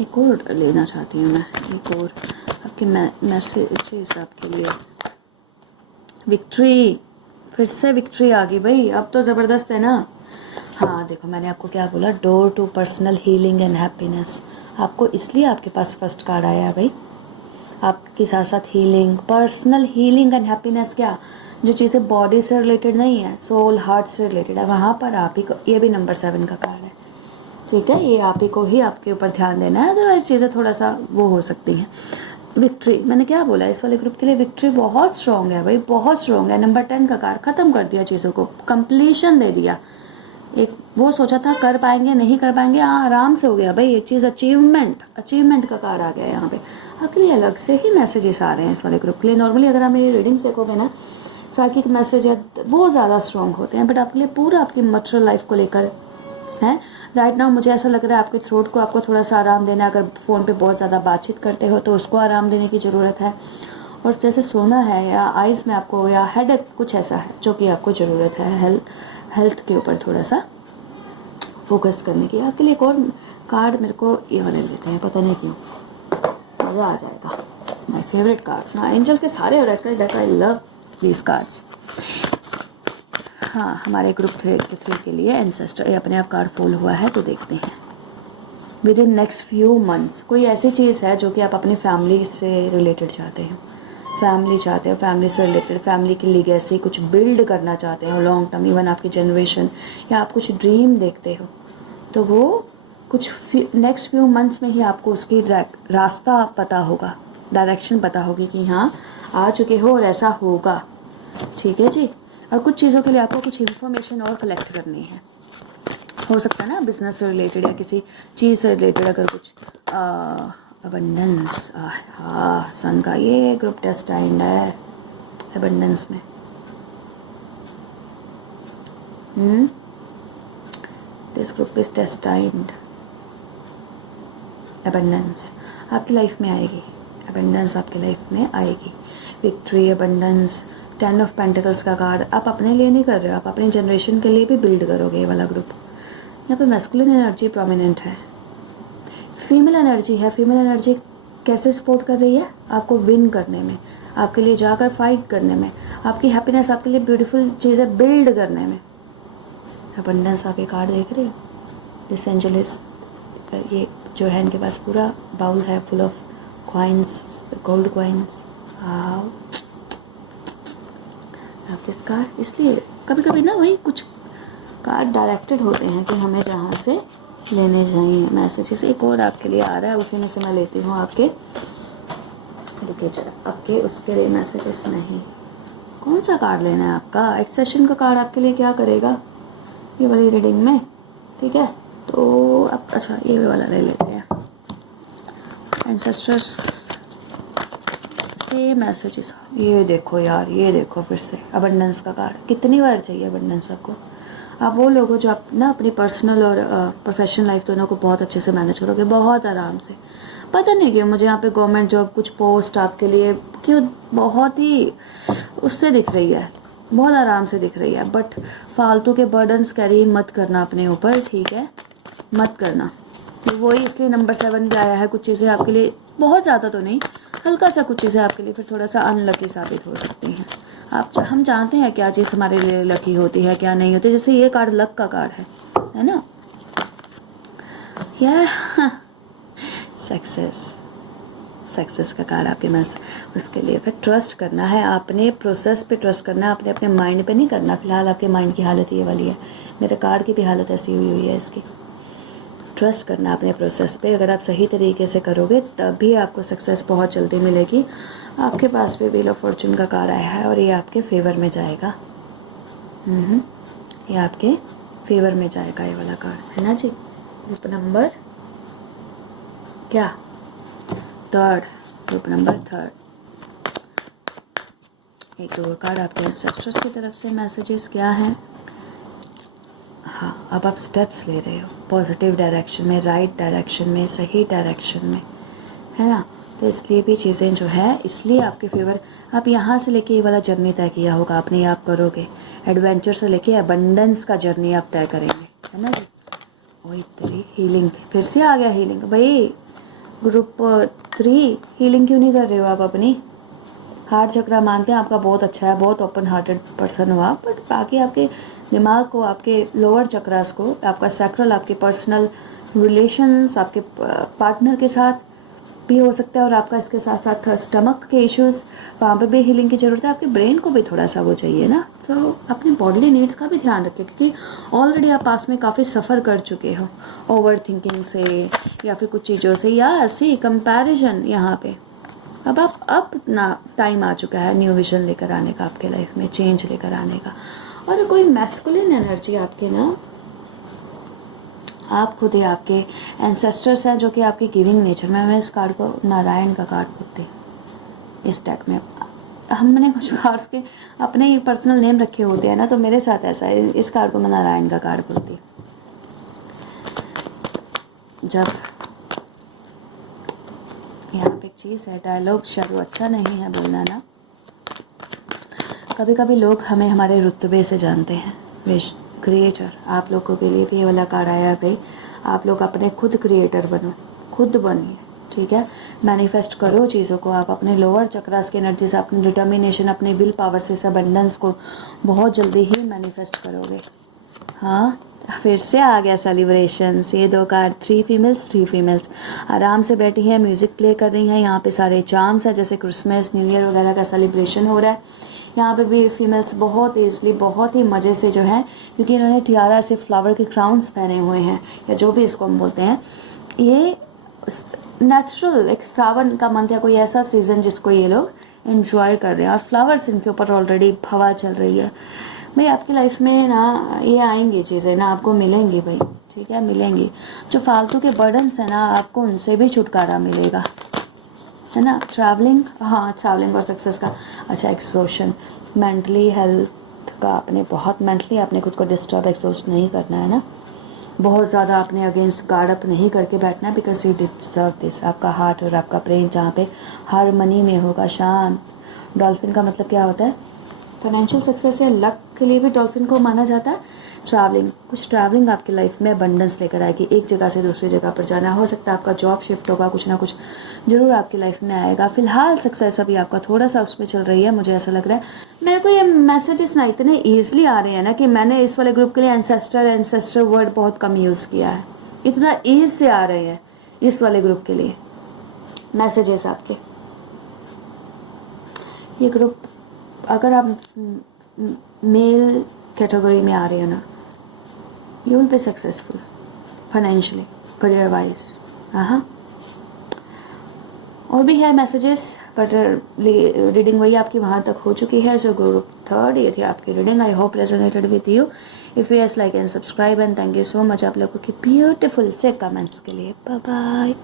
एक और लेना चाहती हूँ मैं, एक और आपके मैसेजेस आपके लिए। विक्ट्री, फिर से विक्ट्री आ गई भाई, अब तो ज़बरदस्त है ना। हाँ देखो मैंने आपको क्या बोला, door to personal healing and happiness. आपको इसलिए आपके पास फर्स्ट कार्ड आया है भाई, आपके साथ साथ healing, personal healing and happiness. क्या जो चीज़ें बॉडी से रिलेटेड नहीं है, सोल हार्ट से रिलेटेड है, वहाँ पर आप ही को, ये भी नंबर 7 का कार्ड है, ठीक है, ये आप ही को ही आपके ऊपर ध्यान देना है, अदरवाइज चीज़ें थोड़ा सा वो हो सकती हैं। विक्ट्री, मैंने क्या बोला इस वाले ग्रुप के लिए, विक्ट्री बहुत स्ट्रॉन्ग है भाई, बहुत स्ट्रॉन्ग है। नंबर 10 का कार्ड, खत्म कर दिया चीज़ों को, कंप्लीशन दे दिया। एक वो सोचा था कर पाएंगे नहीं कर पाएंगे, हाँ आराम से हो गया भाई, एक चीज़ अचीवमेंट का कार्ड आ गया यहाँ पे आपके लिए। अलग से ही मैसेजेस आ रहे हैं इस वाले ग्रुप के लिए। नॉर्मली अगर आप मेरी रीडिंग्स देखोगे ना, साइकिक मैसेज है वो ज़्यादा स्ट्रॉन्ग होते हैं, बट आपके लिए पूरा आपकी मटेरियल लाइफ को लेकर है। राइट नाउ मुझे ऐसा लग रहा है आपके थ्रोट को आपको थोड़ा सा आराम देना है, अगर फ़ोन पे बहुत ज़्यादा बातचीत करते हो तो उसको आराम देने की ज़रूरत है, और जैसे सोना है या आइज़ में आपको या हेडेक कुछ ऐसा है जो कि आपको ज़रूरत है, हेल्थ के ऊपर थोड़ा सा फोकस करने की। आपके लिए एक और कार्ड मेरे को ये वाले लेते हैं, पता नहीं क्यों, मज़ा आ जाएगा। माय फेवरेट कार्ड्स ना, एंजल्स के सारे oracle deck, I love these cards. हाँ हमारे ग्रुप 3 के लिए एंसेस्टर ये अपने आप कार्ड फॉल हुआ है, तो देखते हैं। With in next few months, कोई ऐसी चीज़ है जो कि आप अपनी फैमिली से रिलेटेड चाहते हो, फैमिली चाहते हो, फैमिली से रिलेटेड, फैमिली की लीगेसी कुछ बिल्ड करना चाहते हो लॉन्ग टर्म, इवन आपकी जनरेशन, या आप कुछ ड्रीम देखते हो, तो वो कुछ नेक्स्ट फ्यू मंथ्स में ही आपको उसकी रास्ता पता होगा, डायरेक्शन पता होगी कि हाँ आ चुके हो और ऐसा होगा, ठीक है जी। और कुछ चीज़ों के लिए आपको कुछ इन्फॉर्मेशन और कलेक्ट करनी है, हो सकता है ना बिजनेस से रिलेटेड या किसी चीज़ से रिलेटेड, अगर कुछ अबंडेंस, हाँ सन का ये ग्रुप डेस्टाइन्ड है अबंडेंस में। This group is destined, abundance आपकी लाइफ में आएगी, अबंडेंस आपकी लाइफ में आएगी। विक्ट्री, अबंडेंस, 10 ऑफ पेंटिकल्स का कार्ड, आप अपने लिए नहीं कर रहे हो, आप अपनी जनरेशन के लिए भी बिल्ड करोगे ये वाला ग्रुप। यहाँ पे मैस्कुलिन एनर्जी प्रोमिनेंट है, फीमेल एनर्जी है। फीमेल एनर्जी कैसे सपोर्ट कर रही है आपको विन करने में, आपके लिए जाकर फाइट करने में, आपकी हैप्पीनेस, आपके लिए ब्यूटीफुल चीज़ें बिल्ड करने में। अबंडेंस आप ये कार्ड देख रहे हो, दिस एंजल इज, ये जो है इनके पास पूरा बाउल है full of coins, gold coins. This card, इसलिए कभी कभी ना वही कुछ कार्ड डायरेक्टेड होते हैं कि हमें जहाँ से लेने चाहिए मैसेजेस। एक और आपके लिए आ रहा है, उसी में से मैं लेती हूँ आपके, रुके जरा, आपके उसके लिए मैसेजेस नहीं, कौन सा कार्ड लेना है आपका। एक्सेशन का कार्ड आपके लिए क्या करेगा ये वाली रीडिंग में, ठीक है, तो अब अच्छा ये वाला ले लेते हैं। Ancestors same messages. ये देखो यार, ये देखो फिर से अबंडेंस का कार्ड। कितनी बार चाहिए अबंडेंस आपको? आप वो लोग हो जो आप ना अपनी पर्सनल और प्रोफेशनल लाइफ दोनों को बहुत अच्छे से मैनेज करोगे, बहुत आराम से। पता नहीं क्यों मुझे यहाँ पे गवर्नमेंट जॉब कुछ पोस्ट आपके लिए क्यों बहुत ही उससे दिख रही है, बहुत आराम से दिख रही है। बट फालतू के बर्डन्स कैरी मत करना अपने ऊपर, ठीक है? मत करना। तो वही इसलिए नंबर 7 पे आया है। कुछ चीज़ें आपके लिए, बहुत ज़्यादा तो नहीं, हल्का सा कुछ चीज़ें आपके लिए फिर थोड़ा सा अनलकी साबित हो सकती हैं। हम जानते हैं क्या चीज़ हमारे लिए लकी होती है, क्या नहीं होती। जैसे ये कार्ड लक का कार्ड है ना? यह सक्सेस का कार्ड आपके पास। उसके लिए फिर ट्रस्ट करना है, आपने प्रोसेस पे ट्रस्ट करना है, आपने अपने माइंड पे नहीं करना। फिलहाल आपके माइंड की हालत ये वाली है, मेरे कार्ड की भी हालत ऐसी हुई है इसकी। ट्रस्ट करना अपने प्रोसेस पे। अगर आप सही तरीके से करोगे तभी आपको सक्सेस बहुत जल्दी मिलेगी। आपके पास भी व्हील ऑफ फॉर्चून का कार्ड आया है और ये आपके फेवर में जाएगा। ये आपके फेवर में जाएगा, ये वाला कार्ड है ना जी। ग्रुप नंबर क्या? 3rd, group number 3rd। एक और कार्ड आपके एंसेस्टर्स की तरफ से मैसेजेस क्या हैं? हाँ, अब आप स्टेप्स ले रहे हो पॉजिटिव डायरेक्शन में, राइट डायरेक्शन में, सही डायरेक्शन में, है ना? तो इसलिए भी चीज़ें जो है, इसलिए आपके फेवर। आप यहाँ से लेके ये वाला जर्नी तय किया होगा आपने, ये आप करोगे। एडवेंचर से लेके अबंडेंस का जर्नी आप तय करेंगे, है ना जी। वही तेरी हीलिंग, फिर से आ गया हीलिंग भाई। ग्रुप 3 हीलिंग क्यों नहीं कर रहे हो आप अपनी? हार्ट चक्रा मानते हैं आपका बहुत अच्छा है, बहुत ओपन हार्टेड पर्सन हो आप, बट बाकी आपके दिमाग को, आपके लोअर चक्रास को, आपका सैक्रल, आपके पर्सनल रिलेशंस, आपके पार्टनर के साथ भी हो सकता है, और आपका इसके साथ साथ स्टमक के इश्यूज, वहाँ पे भी हीलिंग की ज़रूरत है। आपके ब्रेन को भी थोड़ा सा वो चाहिए ना। तो अपनी बॉडीली नीड्स का भी ध्यान रखिए, क्योंकि ऑलरेडी आप पास में काफ़ी सफ़र कर चुके हो ओवर थिंकिंग से या फिर कुछ चीज़ों से, या ऐसी कंपैरिजन। यहाँ पे अब ना टाइम आ चुका है न्यू विजन लेकर आने का, आपके लाइफ में चेंज लेकर आने का। और कोई मैस्कुलिन एनर्जी आपके ना, आप खुद ही आपके एंसेस्टर्स हैं जो कि आपके गिविंग नेचर में। मैं इस कार्ड को नारायण का कार्ड बोलती इस डेक में। हमने कुछ कार्ड्स के अपने ही पर्सनल नेम रखे होते हैं ना, तो मेरे साथ ऐसा है। इस कार्ड को मैं नारायण का कार्ड बोलती। जब यहाँ पे एक चीज़ है, डायलॉग शायद वो अच्छा नहीं है बोलना ना। कभी कभी लोग हमें हमारे रुतबे से जानते हैं। विश क्रिएटर, आप लोगों के लिए भी ये वाला कार्ड आया भाई। आप लोग अपने खुद क्रिएटर बनो, खुद बनिए, ठीक है? मैनिफेस्ट करो चीज़ों को। आप अपने लोअर चक्रास की एनर्जी से, अपनी डिटर्मिनेशन, अपने विल पावर से इस अबंडेंस को बहुत जल्दी ही मैनिफेस्ट करोगे। हाँ, फिर से आ गया सेलिब्रेशंस। ये 2 कार्ड, 3 फीमेल्स आराम से बैठी हैं, म्यूज़िक प्ले कर रही हैं। यहाँ पे सारे चार्म्स है, जैसे क्रिसमस, न्यू ईयर वगैरह का सेलिब्रेशन हो रहा है। यहाँ पे भी फीमेल्स बहुत ईजली, बहुत ही मज़े से जो है, क्योंकि इन्होंने टियारा से फ्लावर के क्राउन्स पहने हुए हैं, या जो भी इसको हम बोलते हैं। ये नेचुरल एक सावन का मंथ या कोई ऐसा सीज़न जिसको ये लोग एंजॉय कर रहे हैं, और फ्लावर्स इनके ऊपर ऑलरेडी हवा चल रही है। भाई आपकी लाइफ में ना ये आएंगी चीज़ें ना, आपको मिलेंगी भाई, ठीक है? मिलेंगी। जो फालतू के बर्डन्स हैं ना, आपको उनसे भी छुटकारा मिलेगा, है ना? ट्रैवलिंग, हाँ, ट्रैवलिंग और सक्सेस का। अच्छा, एक्सोशन, मेंटली हेल्थ का आपने बहुत, मेंटली आपने खुद को डिस्टर्ब, एक्सोस्ट नहीं करना है ना। बहुत ज़्यादा आपने अगेंस्ट गार्ड अप नहीं करके बैठना है, बिकॉज यू डिजर्व दिस। आपका हार्ट और आपका ब्रेन जहाँ पे हारमनी में होगा, शांत। डॉल्फिन का मतलब क्या होता है? फाइनेंशियल सक्सेस या लक के लिए भी डॉल्फिन को माना जाता है। ट्रैवलिंग, कुछ ट्रैवलिंग आपकी लाइफ में अबंडेंस लेकर आएगी। एक जगह से दूसरी जगह पर जाना, हो सकता है आपका जॉब शिफ्ट होगा, कुछ ना कुछ ज़रूर आपकी लाइफ में आएगा। फिलहाल सक्सेस अभी आपका थोड़ा सा उसमें चल रही है, मुझे ऐसा लग रहा है। मेरे को ये मैसेजेस ना इतने ईजिली आ रहे हैं ना, कि मैंने इस वाले ग्रुप के लिए एंसेस्टर वर्ड बहुत कम यूज़ किया है। इतना ईज से आ रहे हैं इस वाले ग्रुप के लिए मैसेजेस आपके। ये ग्रुप, अगर आप मेल कैटेगरी में आ रहे हो ना, you will be successful financially, career wise. हाँ, और भी है मैसेजेस, बट रीडिंग वही आपकी वहाँ तक हो चुकी है। जो ग्रुप 3rd, ये थी आपकी reading. I hope resonated with you. If yes, like and subscribe, and thank you so much आप लोगों की ब्यूटीफुल से कमेंट्स के लिए। Bye bye.